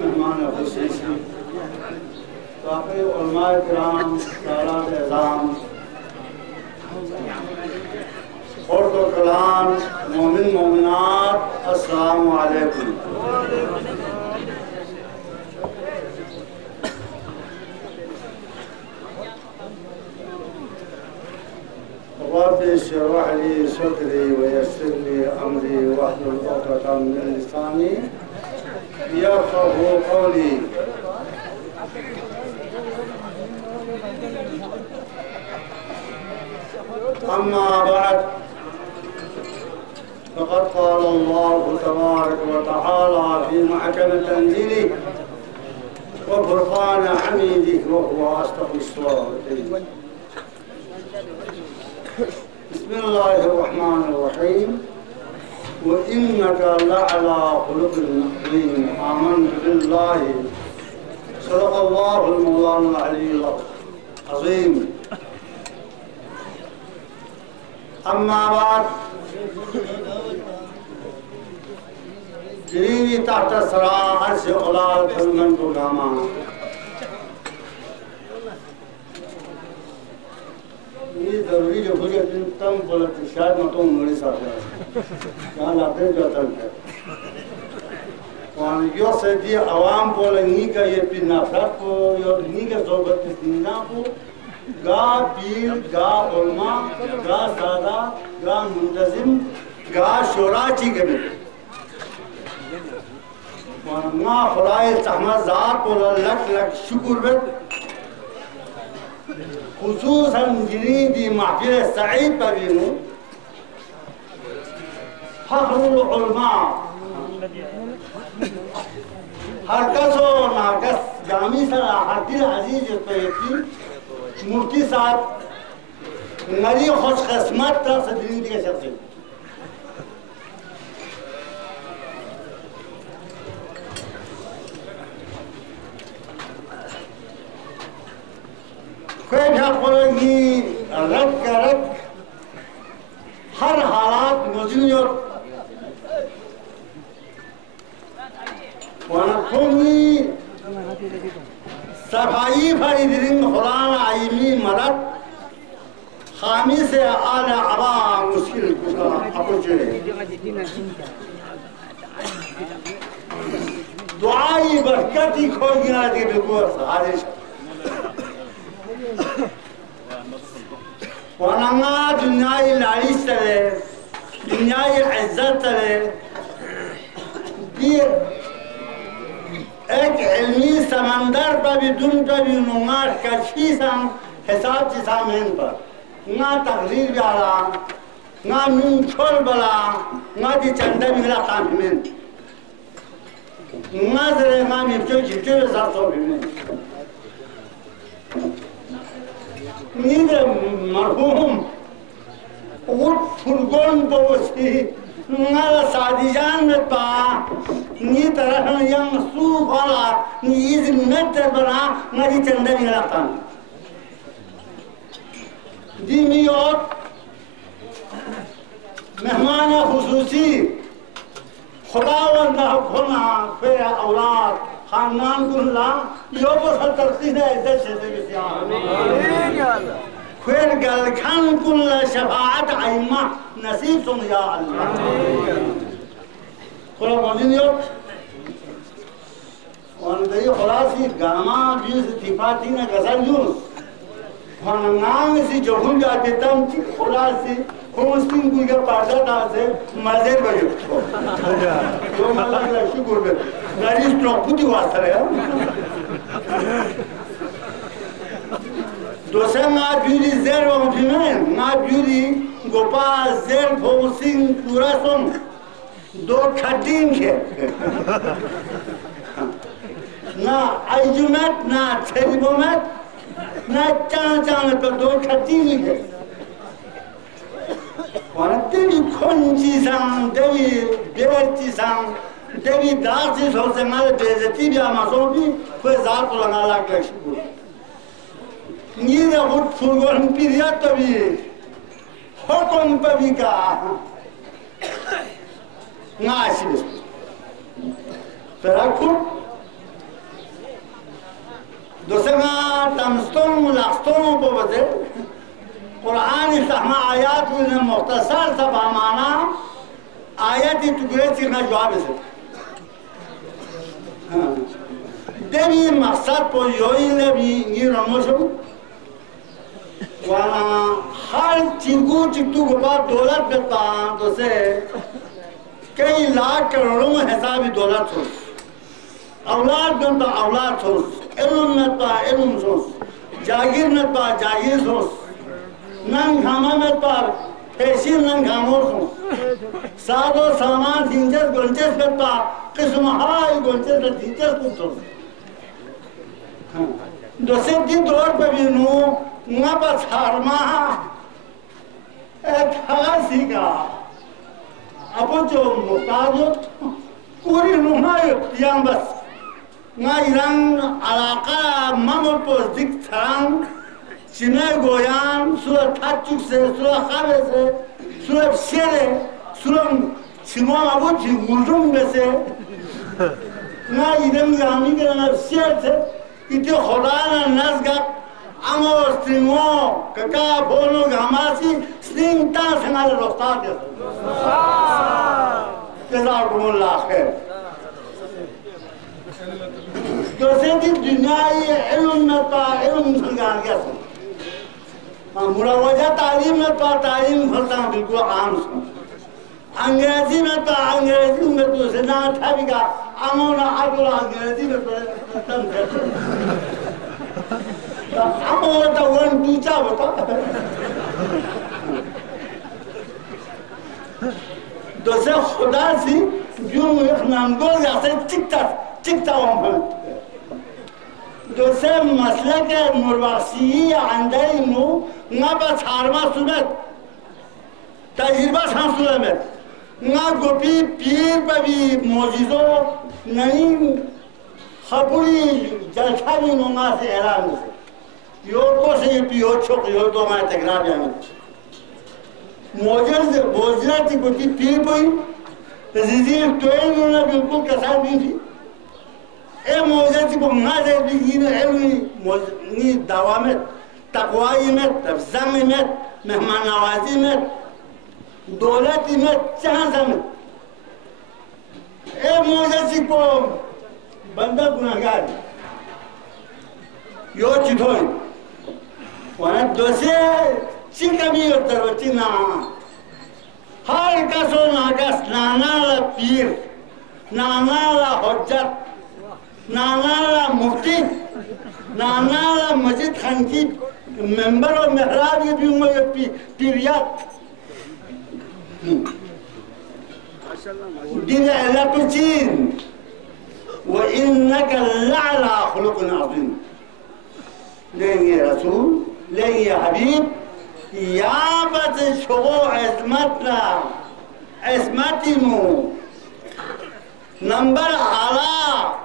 مہمان خصوصی باقی علماء کرام سالات اعظام خرد و کلان مومن مومنات السلام علیکم رب اشرح لي صدري ويسر لي امري واحلل عقدة من لساني يفقهوا قولي اما بعد فقد قال الله تبارك وتعالى في محكم تنزيله وفرقان حميده وهو اصدق الصادقين بسم الله الرحمن الرحيم وإنك لعلى خلق عظيم آمنت بالله صدق الله المولان العلي العظيم أما بعد جريني تحت سراء عرش أولاد خلمن قداما یہ ضروری جو مجھے تم بولتے شاید میں تم مڑی ساتھ ہے یہاں لاتے جو تنک ہے وہاں یو سے دی عوام بولے نی کا یہ پی نافرت کو یا نی کا صحبت دینا کو گا پیر گا علماء گا سادہ گا منتظم گا شورا چی کے بھی وہاں خدای سحمد ذات بولا لک لک شکر بیت خصوصاً جنین دی محفل سعید پبینو فخر العلماء ہر کس و ناکس جامی سرا ہر دل عزیز پیتی مفتی صاحب نری خوش قسمت طرف سے جنین دی کے شخص کوئی بھی قرآنی رد کا رد ہر حالات مجنیت ونکونی صفائی بھری درنگ خلان آئیمی مرد خامی سے آل عبا مشکل کتا اپوچے دعائی برکتی کھوئی گنا دی بلکور سہارش ونما دنیای لالش تلے دنیای عزت تلے یہ ایک علمی سمندر پر بھی دن پر بھی نمار کشی سام حساب چیسا مین پر نا تقریر بھی آلا نا نون چھول بلا نا دی چندہ بگلا قام مین نا ذرے نا مفچو جھپچو رسا سو بھی مین نید مرحوم اوٹ فرگون بوسی نال سادی جان میں پا نی طرح یم سو بھالا نی از متر بنا نی چندہ بھی رکھتا دی میوت مہمان خصوصی خداوندہ کھنا پھر اولاد خاندان کو اللہ یو بسر ترخیص عزت سے بسیار خیر گلکھن کل شفاعت عیمہ نصیب سن یا اللہ خلا موجودیت وانتہی خلاصی گاما بیوز اتفاقی نا گزر جوز واننام اسی جوہن جاتے تم چی خلاصی خمستین کوئی کا پارچہ تھا سے مزید بجو جو ملک لکشی گربت ناریس ٹرکوٹی واسطہ رہا دوسرے ماں بیوری زیر و مفیمین ماں بیوری گوپا زیر فوسین پورا سن دو کھٹین کے نا ایجومت نا تھریبومت نا چان پر دو کھٹین کے دیوی کھنچی سان دیوی بیرچی سان دیوی دارچی سو سے مالے بیزتی بھی آمازوں بھی کوئی ذات کو لگا لاک لگ شکر نیدہ خود فرگون پیریت تو بھی حکم پہ بھی کہا ناشی بس Frankfurt. دوسرا تمستون ملاستون بوده قرآن استحما آیات و مختصر سا بامانا آیتی تو گریتی خواهد جواب است دمی مقصد پو یوی نبی نی رموشو وانا ہر چنگو چکتو کو بعد دولت بتا دوسرے کئی لاکھ کروڑوں میں حسابی دولت ہو اولاد گنتا اولاد سوس علم نتا علم سوس جاگیر نتا جاگیر سوس ننگ خامہ نتا پیشیر ننگ خامور سوس ساد و سامان سینچس گنچس نتا قسم ہائی گنچس نتا سینچس کن سوس دوسرے دی دور پہ بھی نو نا پس ہارما ایک حاسی کا اپو جو محتاجت پوری نمائیت یہاں بس نا ایران علاقہ ممر پوز دک تھران چنہ گویان سورہ تھاچک سے سورہ خوابے سے سورہ شیرے سورہ چمام ابو چی گلرم بسے نا ایران گامی کے نا شیر سے ایتی خدا نا نزگا امو استریمو ککا بولو گاماسی سنین تا سنگا رفتار دیسا جزاکم اللہ خیر دوسرے کی دنیای علم نتا علم سنگان گیا سن مروجہ تعلیم نتا تعلیم کھلتا ہوں بالکل عام سن انگریزی نتا انگریزی میں تو سنا تھا بھی کہا امونا عدولا انگریزی میں تو تم کرتے امونا تا ون دوچا بتا دوسرے خدا سی جو ایک نامگوز یا سے چکتا ہوں دوسرے مسئلہ کے مرواسی اندر نو نا با چھارما سنت تجربہ شان سنت نا گوپی پیر پہ بھی موجزو نہیں خبری جلچہ بھی نونا سے اعلان سے یو کو سے پیو چھوک یو تو ہمارے تکرار جانے موجز بوجزہ تھی گوپی پیر پہ تزیزی توئی نونا بالکل کسان بھی تھی اے موجزی کو مازے بھی گینے علمی دوامت تقوائی مت افزامی مت مہمان نوازی مت دولتی مت چہاں سمت اے موجزی کو بندہ گناہگار یو چیتوئی وہاں دوسرے چی کمی ہوتا رو چی نا ہر کسو ناکس نانالا پیر نانالا حجت نانالا مفتی نانالا مسجد خانقی ممبر و محراب یہ بھی ہوں گے پیریات دین علت چین وَإِنَّكَ لَعْلَى خُلُقٍ عَظِيمٍ لیں گے رسول لیں گے حبیب یا بس شغو عظمتنا عظمتی مو نمبر اعلیٰ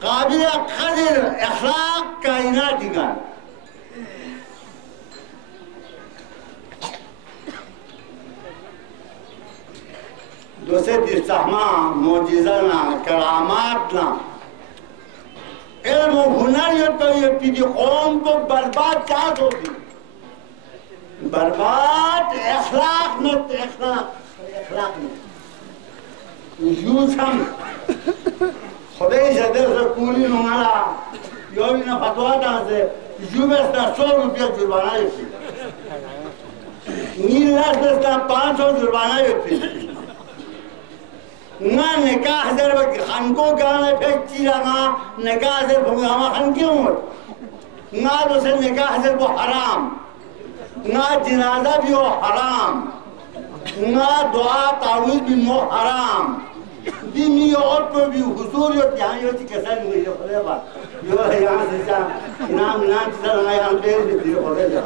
قابل قدر اخلاق کائناتی کا دوسرے دستحما معجزنا کراماتنا علم و ہنر یہ تو یہ پیدی قوم کو برباد کیا ہوتی برباد اخلاق نت اخلاق نت یوز ہم خدای شده کولی نمالا یا اینا فتوا دانسه جو بستا 100 روپیه جرمانه یفتی نیل لاس بستا 500 جرمانه یفتی نا نکاح در وقت خانکو گانے پھیک چیرا نا نکاح در بھونگا ہما خان کیوں ہوئی نا دوسرے نکاح در وہ حرام نا جنازہ بھی وہ حرام نا دعا تعویذ بھی وہ حرام دینی اور پر بھی حضور یہاں یہ کیسا نہیں ہوئی خدا بات یہ یہاں سے چاہ انام چیزا لگا یہاں پیر بھی دیر خدا جا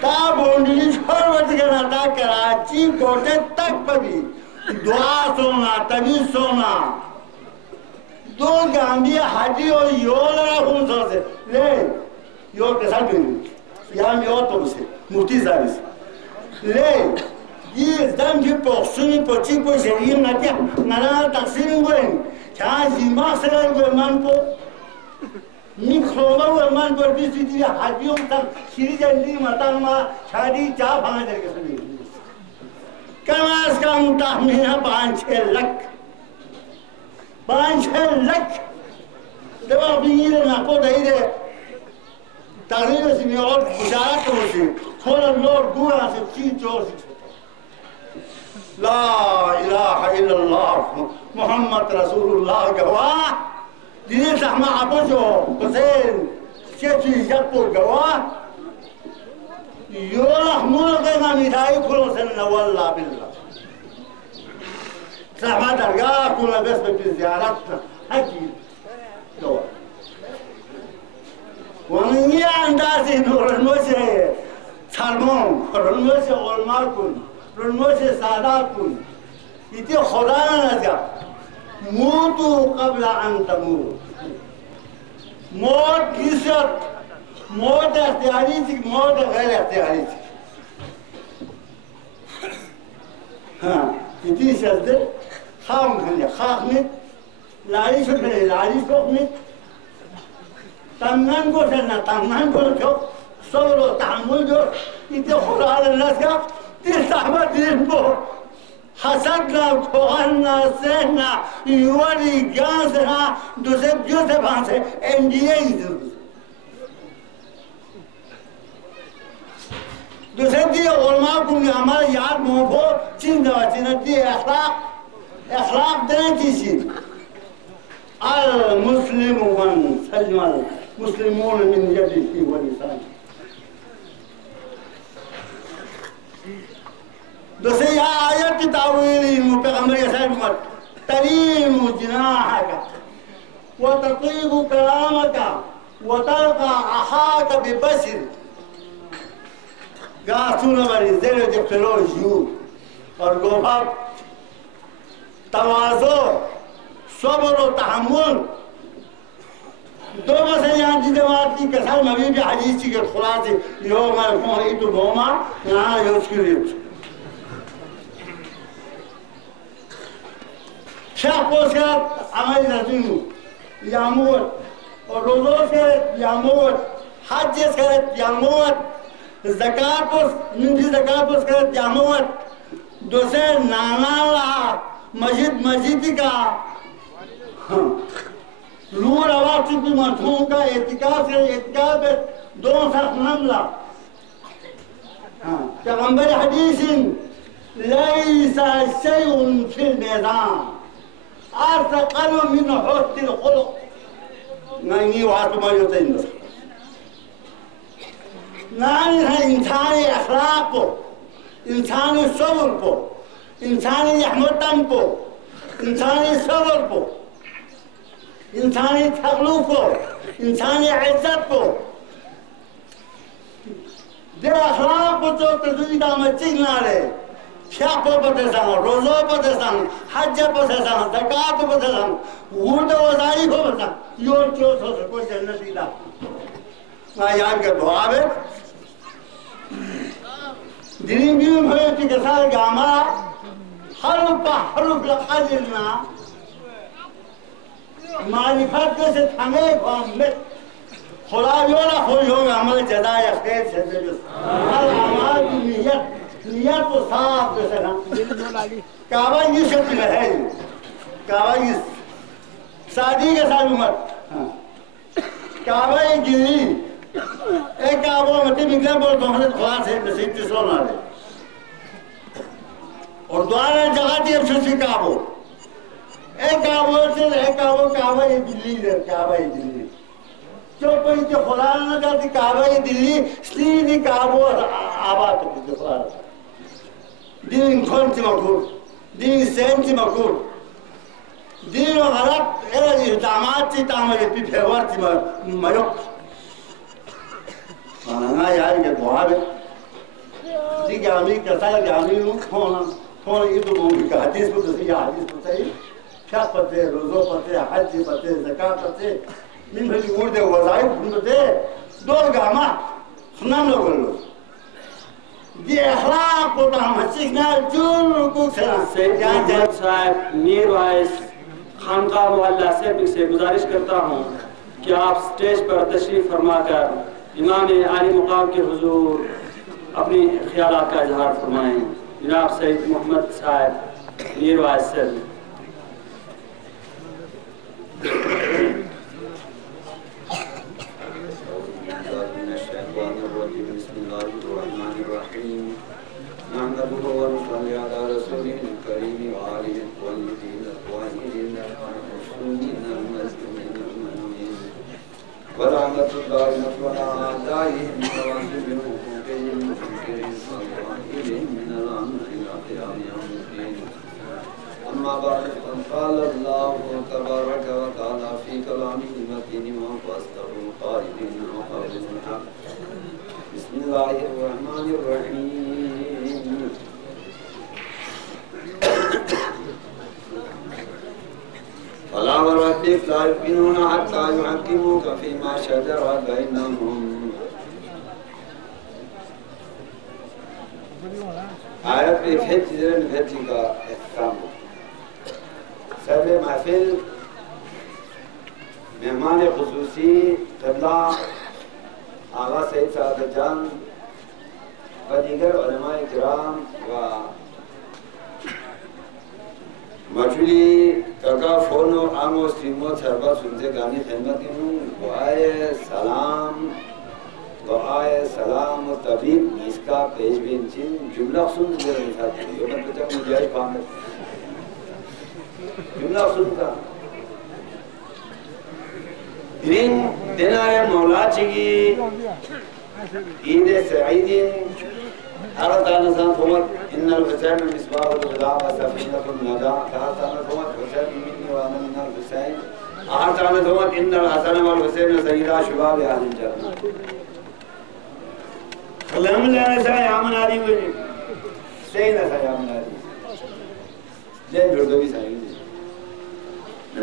تا بونڈلی چھوڑ بچ گنا تا کراچی کوٹے تک پر بھی دعا سونا تبیز سونا دو گاندی حاجی اور یو لگا خون سو سے لے یو کیسا بھی نہیں یہاں میں اور تو سے مفتی صاحب سے لے یہ زم کی پوکسونی پوچی کو شریعہ نکیا نرا تقسیم ہوئے چاہاں زیمہ سرر ہوئے من کو نکھروما ہوئے من پر بیسی دیوی حدیوں تک شیری جندی مطلب ما شادی چاہ بھانا در کے سنی کم از کم تحمینہ 5-6 لکھ 5-6 لکھ دبا بینیر ناکو دہی دے تقریب سے میں اور اشارت ہو سے تھوڑا لوگ گوڑا سے چیز چور سے لا الہ الا اللہ محمد رسول اللہ گواہ دینے سہمہ آپو جو حسین چیچی یکو گواہ یولا ملک نا میدائی کلو سن واللہ باللہ سہمہ درگاہ کلو بس پر زیارت حقی گواہ ومن یہ اندازی رنمو سے سلمون رنمو سے علماء کن رنمو سے سادات کن اتی خدا نزا موتو قبل ان تموت موت کیست موت اختیاری تھی موت غیر اختیاری تھی ہاں اتی شزدر خام کھنیا خاک میں لاری شکنے لاری شک میں تمنان کو سننا تمنان کو جو صبر و تحمل جو اتی خدا اللہ کا تیر صحبہ دین کو حسدنا کھوہننا سہنا یوری گانسنا دوسرے جو سے بھانسے انڈیے ہی دوسرے دیئے علماء کنگے ہمارے یاد موفو چین دوا چینت دیئے اخلاق دینے چیزی المسلم من سلم المسلمون من یدی و لسانی دوسرے یہ آیت کی تعویلی پیغمبر صلی اللہ علیہ وسلم تریم جناحك وتطيب كلامك وتلقى أخاك ببشر قاسونا بری زیرو جب فلو جو اور گوھا توازو صبر و تحمل دو مسئلہ یہاں جی جماعت کی کسال مبیبی حدیثی کے خلاصے یو مرکوں ایتو بوما یہاں یو سکریت شاہ پوس کرت عمل نظیم یاموت اور روزو کرت یاموت حجیس کرت یاموت زکاة پوس نمجی زکاة پوس کرت یاموت دوسرے نانا مسجدی کا نور عواقی کی مرسوم کا اعتقاف سے اعتقاف دو سخت نملہ پیغمبر حدیث لیس شیء فی المیدان ارتقل من حسن الخلق نہیں وہاں تمہاری ہوتا ہے نانی ہے انسانی اخلاق کو انسانی صبر کو انسانی رحمتن کو انسانی صبر کو انسانی تخلق کو انسانی عزت کو دے اخلاق کو جو تجویدہ میں چگنا رہے شاہ کو بتسان روزو بتسان حج بتسان زکاة بتسان ورد وزاری کو بتسان یوں چوس ہو سکو جنت دیدہ میں یاد کر دعا ہے دین بیون ہوئے کی کسار گاما حرف حرف لقدرنا معرفت کو سے تھمے محمد خدا یولا خوش ہوگا عمل جزائے خیر سے ہر عمال کی نیت کو صاف بسنا کعبہ یہ شکل ہے کعبہ یہ سادی کے ساتھ عمر کعبہ یہ گلی ایک کعبہ مطلب مگلہ بول تو حضرت خواہ سے نصیب تیسروں نہ لے اور دوارہ جگہ تھی اب شسی کعبہ ایک کعبہ سے ایک کعبہ یہ دلی ہے کعبہ یہ دلی چوپ پہ جو خدا نہ جاتی کعبہ یہ دلی سلیدی کعبہ آباد ہوتی جو خدا نہ دین کھون سی مکور دین سین سی مکور دین و غلط ایرہ دامات سی تامر پی پھیور سی میوک مانا یاری کے بوہا بے جی کہ ہمیں کسا کہ ہمیں کھونا یہ تو بہت کہ حدیث کو دسی یا حدیث کو صحیح شاہ پتے روزو پتے حج پتے زکاة پتے من بھلی مرد وظائف پتے دور گاما سنام لوگ لوگ یہ اخلاق کو ہم سیکھنا جون کو سید محمد صاحب میر وائس خانقاہ محلہ سیبک سے گزارش کرتا ہوں کہ آپ سٹیج پر تشریف فرما کر امام عالی مقام کے حضور اپنی خیالات کا اظہار فرمائیں. جناب سید محمد صاحب میر وائس سیبک. بسم الله الرحمن الرحيم نحمده ونصلي على رسوله الكريم وآله الطيبين الطاهرين المعصومين المظلومين المؤمنين ورحمة الله على أعدائهم وواجب حقوقهم ومنكرهم وظاهرهم من الأمر إلى قيام يوم الدين. أما بعد قال الله تبارك وتعالى في كلامه المتين وأصدق القائلين وقول الحق. بسم الله الرحمن الرحيم فلا وربك لا يؤمنون حتى يحكموك فيما شجر بينهم. آیت پہ پھر چیزیں بھیجی کا احترام. صدر محفل مہمان خصوصی قبلہ آغا سید سعادت جان و دیگر علماء کرام و مجھولی کاکا فون و عام و سیمو سربا سنتے گانی خدمت ہوں. دعائے سلام و طبیب اس کا پیش بین چین جملہ سن دے رہی تھا. یہ میں بچہ مجھائی پاہمت جملہ سن کا دین دنائے مولا چگی عید سعیدین حضرت نظام فمت ان الحسین مصباح الغدا و سفینۃ النجا حضرت فمت حسین منی وانا من الحسین حضرت فمت ان الحسن والحسین سیدہ شباب اہل الجنہ. خلام اللہ نسا یامن آدی ہوئی سید نسا یامن آدی لین جردوی سعید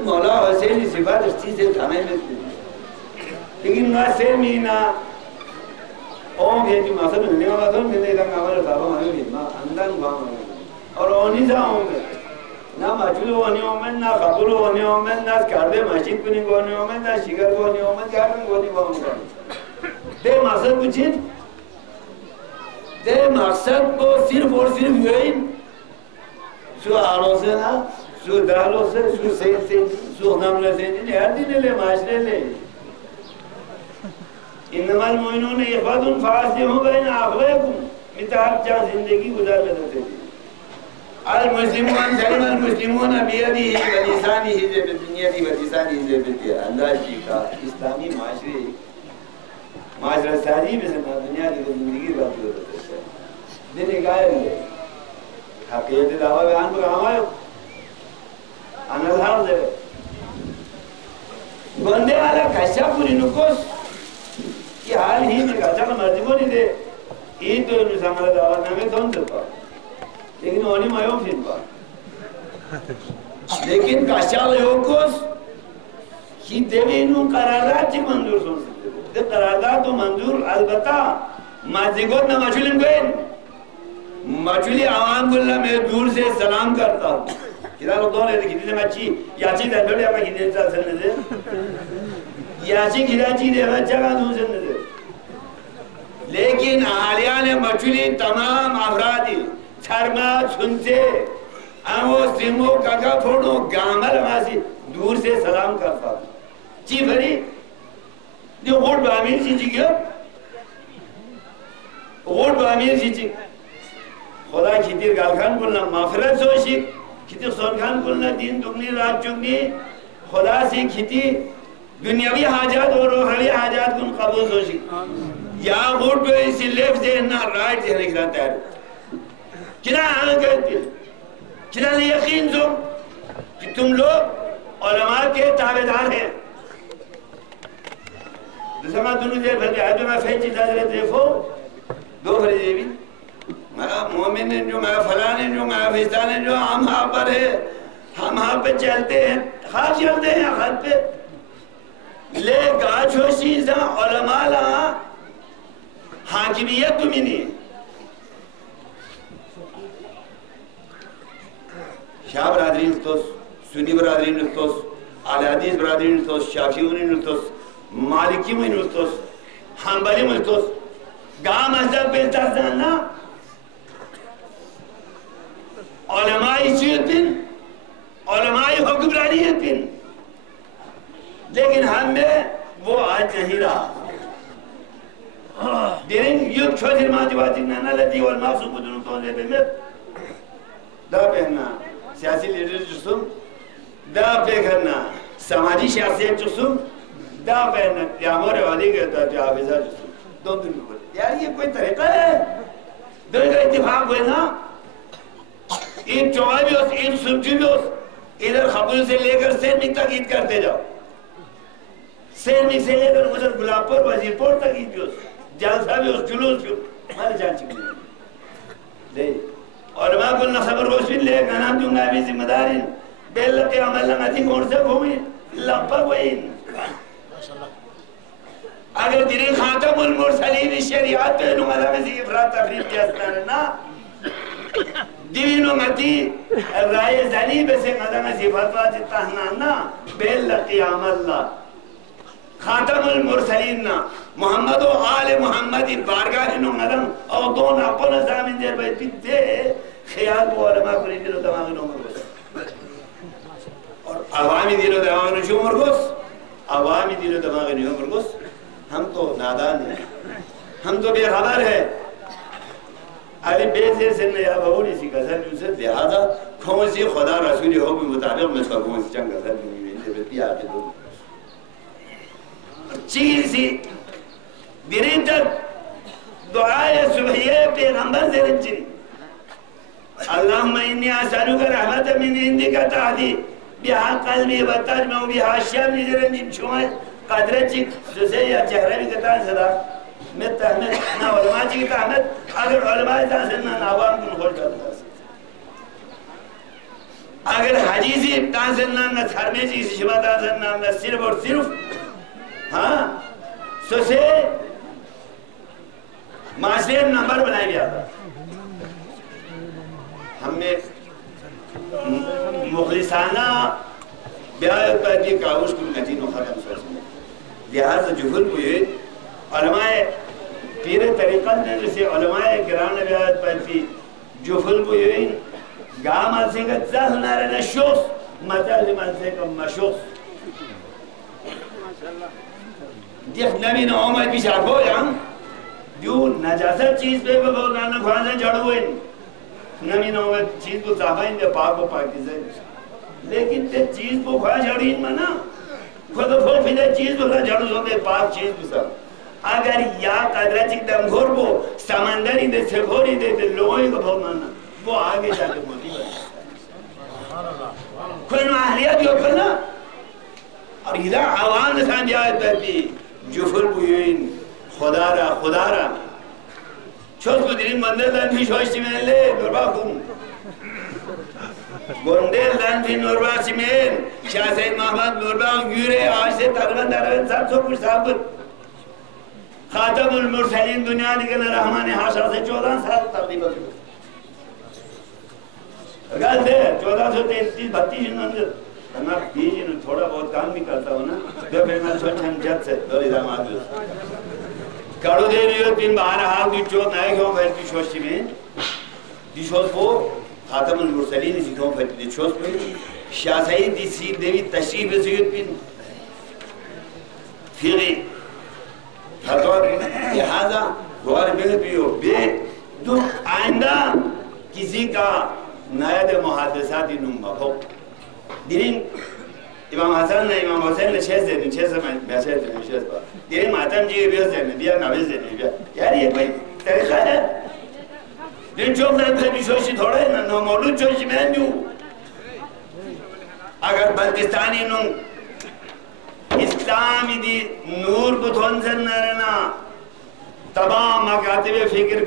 مولا حسین صفات اس چیز سے کھانے میں لیکن نہ سے مینا اوم بھیجی ماسا میں نہیں آتا میں نے کہا ہمارے بابا ہمیں بھی اندان بھام اور اونی سا ہوں میں نہ مچلو ہونی ہوں میں نہ خبرو ہونی ہوں میں نہ کاردے مسجد کنی ہونی ہوں میں نہ شکر ہونی ہوں میں کاردے ہونی ہوں دے مقصد پوچھیں دے مقصد کو صرف اور صرف یہی سو آلو سے نا سو دالو سے سو سید سے سو ناملہ سے ہر دن لے معاشرے لے انما المؤمنون اخوة فاصلحوا بين اخويكم متعب جان زندگی گزار لیتے تھے. المسلمون سلم المسلمون بیدیہ و لسانہ بالبنیہ و لسانہ بالدیہ. اللہ جی کا اسلامی معاشرہ ساری میں سے دنیا کی زندگی بات ہوتا ہے. دن قائل ہے حقیقت دعویٰ بیان پر آمائے انظہار دے بندے والا کشا پوری نکوس کہ حال ہی میں کہتا کہ مرضی کو نہیں دے یہ تو نسامہ دعوت نامے دون سے پا لیکن وہ نہیں مائیوں پھر پا لیکن کشا لیوکوس کی دیوی انہوں قرارداد چی منظور سن سکتے دے قرارداد تو منظور البتہ مازیگوت نہ مچولن گوئن مچولی عوام کو اللہ میں دور سے سلام کرتا ہوں. کدھا کو دون ہے کدھی سے مچی یاچی دندوڑی اپنا کدھی سے سلنے دے یاچی کدھا چی دے بچہ کا دون سلنے دے. لیکن اہالیان مچولی تمام افرادی چھرما سنتے امو سمو کاکا پھوڑو گامل ماسی دور سے سلام کرتا ہوں. چی بھری دیو غوٹ بامیر سی چی گیا غوٹ بامیر سی چی خدا کھیتیر گال خان کلنا مغفرت سوشی کھیتیر سون خان کلنا دین دگنی رات چگنی خدا سے کھیتی دنیاوی حاجات اور روحانی حاجات کن قبول سوشی یا غوٹ پہ اسی لیف زہنہ رائٹ زہنہ کی رات ہے چنا آن کہتے چنا یقین سو کہ تم لوگ علماء کے تابعدار ہیں. دوسرا دنوں دیر بھلتے آئے تو میں فیچی تازرے دیکھو دو فریدے بھی میں مومن ہیں جو میں فلان ہیں جو میں فیستان ہیں جو ہم ہاں پر ہے ہم ہاں پہ چلتے ہیں خواہ چلتے ہیں خط پہ لے گاچ ہوشی سے علماء لہاں حاکمیت تو منی سنی برادری نلتوس اہل حدیث برادری نلتوس شافعی نلتوس مالکی نلتوس حنبلی نلتوس گاہ مذہب بہتر زاننا علمائی چیت بن علمائی حکمرانیت بن لیکن ہم میں وہ آج نہیں رہا دیرین یوک چھوٹر ماں دیواتی نانا لدی علماء سکوتنو تونے پہ میں دا پہنا سیاسی لیڈر جسم دا پہ کرنا سماجی شخصیت جسم دا پہنا پیامور والی کہتا ہے حافظہ جسم دون دن میں یار یہ کوئی طریقہ ہے دو کا اتفاق ہوئے نا عید چوہائی بھی ہوس عید سمجھی بھی ہوس ادھر خبروں سے لے کر سینمک تک عید کرتے جاؤ سینمک سے لے کر ادھر گلابپور وزیرپور تک عید بھی ہوس جلسہ بھی ہوس جلوس بھی ہوس ہمارے جان چکے لے علماء کو نصبر روشن لے گنام دوں گا بھی ذمہ دارین بیلقی عمل لنگاتی کون سے گھومی لپا ہوئین اگر دری خاتم المرسلین شریعت پہ انہوں اللہ میں سے افراد تفریق کے استان نا دیوینوں متی رائے زنی بسے قدم صفت واجد تحنانا بیلقی عمل اللہ خاتم المرسلین نا محمد و آل محمد بارگاہ انہوں مدم او دون اپنا زامن دیر بائی پیتے خیال کو علماء کو نہیں دلو دماغ انہوں مرگوس اور عوامی دلو دماغ انہوں مرگوس عوامی دلو دماغ انہوں مرگوس ہم تو نادان ہیں ہم تو بے خبر ہے علی بے زیر سے نیا بہولی سی قسم جو سے لہذا کھون سی خدا رسولی ہو بھی مطابق میں سب کھون سی چنگ قسم جو بھی انتے بھی آگے دو چیز سی دیرین تک دعائے صبحیے پیغمبر زیرن چلی اللہم انی آسانو کا رحمت من اندی کا تحدی بیہا قلبی و تجمع بیہا شیام زیرن جن چھوئے قدرہ چک سسے یا چہرہ بھی کتان صدا میں تحمد نا علماء چی کی تحمد اگر علماء تانسننا ناوام کن خوش کرتا اگر حدیثی تانسننا نا تھرمی چی کسی شبہ تانسننا نا صرف اور صرف ہاں سسے معاشرے نمبر بنائی بھی آتا ہم نے مخلصانہ بیایت پہتی کاؤش کن نتین و ختم سوچنے لہذا جہل ہوئے علماء پیر طریقہ نے جسے علماء گران بیایت پہتی جہل ہوئے گاہ ملسی کا زہل نارے شوس مطل ملسی کا مشوس دیکھ نبی نعومت بھی شاک ہو جاں جو نجاست چیز پہ بگوزانا خواندن جڑ ہوئے نبی نعومت چیز کو صحابہ دے پاک و پاکیزے لیکن تے چیز کو خواہ جڑین منا خود و خود فیدے چیز کو خواہ جڑو سو دے پاک چیز کو سب اگر یا قدرہ چک دم گھر کو سمندری دے سکھوری دے لوگوں کو بہت مانا وہ آگے جا کے موٹی بنا خود انہوں اہلیت جو کرنا اور ادھا عوام نسان جائے پہتی جفر بوئین خدا را چھوٹ کو دلین مندر دن بھی شوشتی میں لے نوربا کن گوندل دن بھی نوربا سمین شاہ سید محمد نوربا گیرے آج سے تقریباً درہن سب سو کچھ ثابت خاتم المرسلین دنیا نکل رحمان حاشا سے 14 سال تقریباً گل دے 1433-32 اندر میں بیجی نے تھوڑا بہت کام بھی کرتا ہوں نا جو پھر میں سوچھن جد سے دوری دامات ہوتا کڑو دے رہی ہو تین باہر حال دی چوت نائے کیوں پھر کی شوشتی میں دی شوت کو خاتم المرسلین اسی کیوں پھر دی شوت میں شاہ سعید دی سید دیوی تشریف سید پین پھیری خطور لہذا گوار میں پیو بے دو آئندہ کسی کا نائد محادثاتی نمبا ہو دیرین امام حسن نے امام حسین نے 6 دن 6 سمجھ میں 6 دن 6 بار دیرین ماتم جی بیوز دینے دیا نویز دینے دیا یار یہ کوئی طریقہ ہے دن چوک دن پھر بھی شوشی تھوڑا ہے نا مولود شوشی میں جو اگر بلتستانی نوں اسلامی دی نور کو تھونزن نہ رہنا تمام مکاتب فکر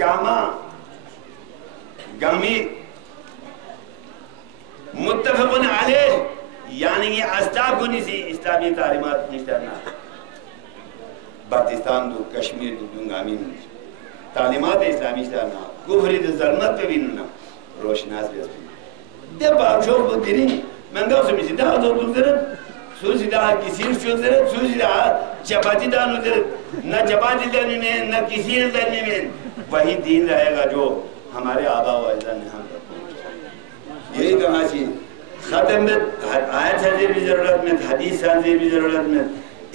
گامی متفقن علیہ یعنی یہ اسٹاف کو نہیں سی اسلامی تعلیمات نہیں کرنا بلتستان دو کشمیر دو دنگامی تعلیمات اسلامی کرنا کفری دو ظلمت پہ بھی نہ روشناس بھی اسلامی دے باوجود وہ دنی منگا سمیسی دا زودو زرد سوزی دا کسیر شو زرد سوزی دا چپاتی دانو زرد نہ چپاتی دانی میں نہ کسیر دانی میں وہی دین رہے گا جو ہمارے آبا و اجداد نے ہم پر یہی کہا سی ختم میں آیت حضیر بھی ضرورت میں حدیث حضیر بھی ضرورت میں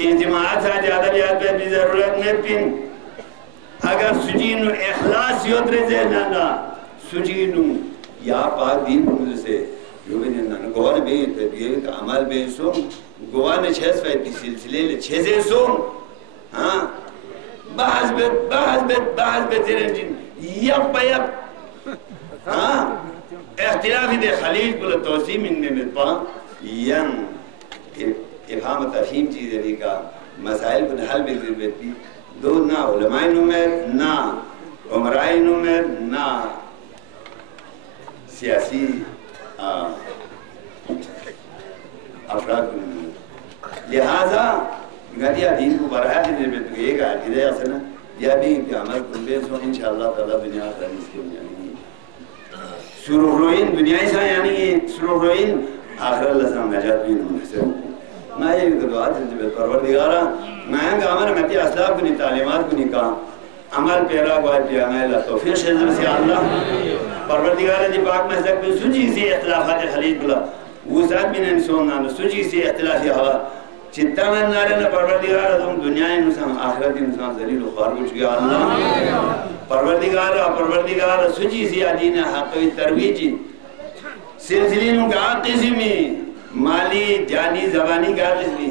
اجتماعات زیادہ بھی ضرورت میں پن اگر سجینو اخلاص یود رہے نا سجینو یا پاک دین کو مجھے سے جو بھی دینا گوان بھی تبیئے عمل بھی سن گوان چھیس فائد سلسلے لے چھیسے سن ہاں بحث بیت تیرین جن یک پا یک ہاں اختلافی دے خلیل کل توسیم ان میں مدپا ین افہام تفہیم چیزیں بھی کا مسائل کو حل بھی ضرورت بھی دو نہ علماء نمیر نہ عمراء نمیر نہ سیاسی افراد کو نمیر لہذا گھڑیا دین کو برہا دی ضرورت کو ایک عقیدہ اصلا یا بھی کہ عمل کنبے سو انشاءاللہ تعالیٰ دنیا آخر اس کے یعنی سروح روئین دنیا ایسا یعنی سروح روئین آخر اللہ سلام نجات بھی منحصر میں یہ بھی دعا تھی پروردگارہ میں کہ عمل مہتی اسلاف کو نہیں تعلیمات کو نہیں کہا عمل پیرا کو آج پیانا اللہ توفیق شہزم سے اللہ پروردگارہ جی پاک محضر میں سجی سی اختلافات خلیج بلا وہ ذات بھی نہیں سوننا سجی سی اختلافی ہوا چنتا میں نارے پروردگارہ تم دنیا انسان آخرت انسان ذلیل و خوار کچھ گیا اللہ پروردگارہ سجی سی دین حقوی ترویجی سلسلینوں کا قسمی مالی جانی زبانی کا قسمی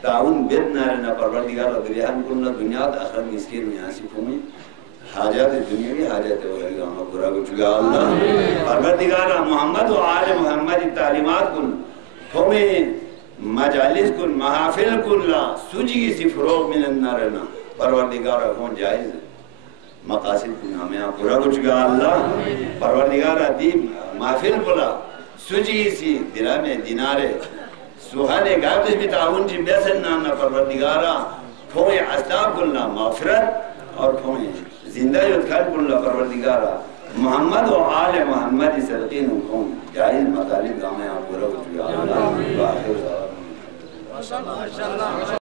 تعاون بیت نارنا پروردگارہ دریان کننا دنیا تا آخرت مسکین میں آسی کھومی حاجات دنیاوی حاجات وغیرہ پورا کچھ گیا اللہ پروردگارہ محمد و آل محمد تعلیمات کن کھومی مجالس کن محافل کن لا سجی سی فروغ من النارنا پروردگارہ کون جائز مقاصد کن ہمیں پورا کچھ گیا اللہ پروردگارہ دی محافل کلا سجی سی دلہ میں دینارے سوحانے گاکس بھی تعاون جی بیسن نامنا پروردگارہ کھوئے عصاب کلنا مغفرت اور کھوئے زندہ یدخل کلنا پروردگارہ محمد و آل محمد صدقین کھوئے جائز مطالب گامیں آپ پورا کچھ گیا اللہ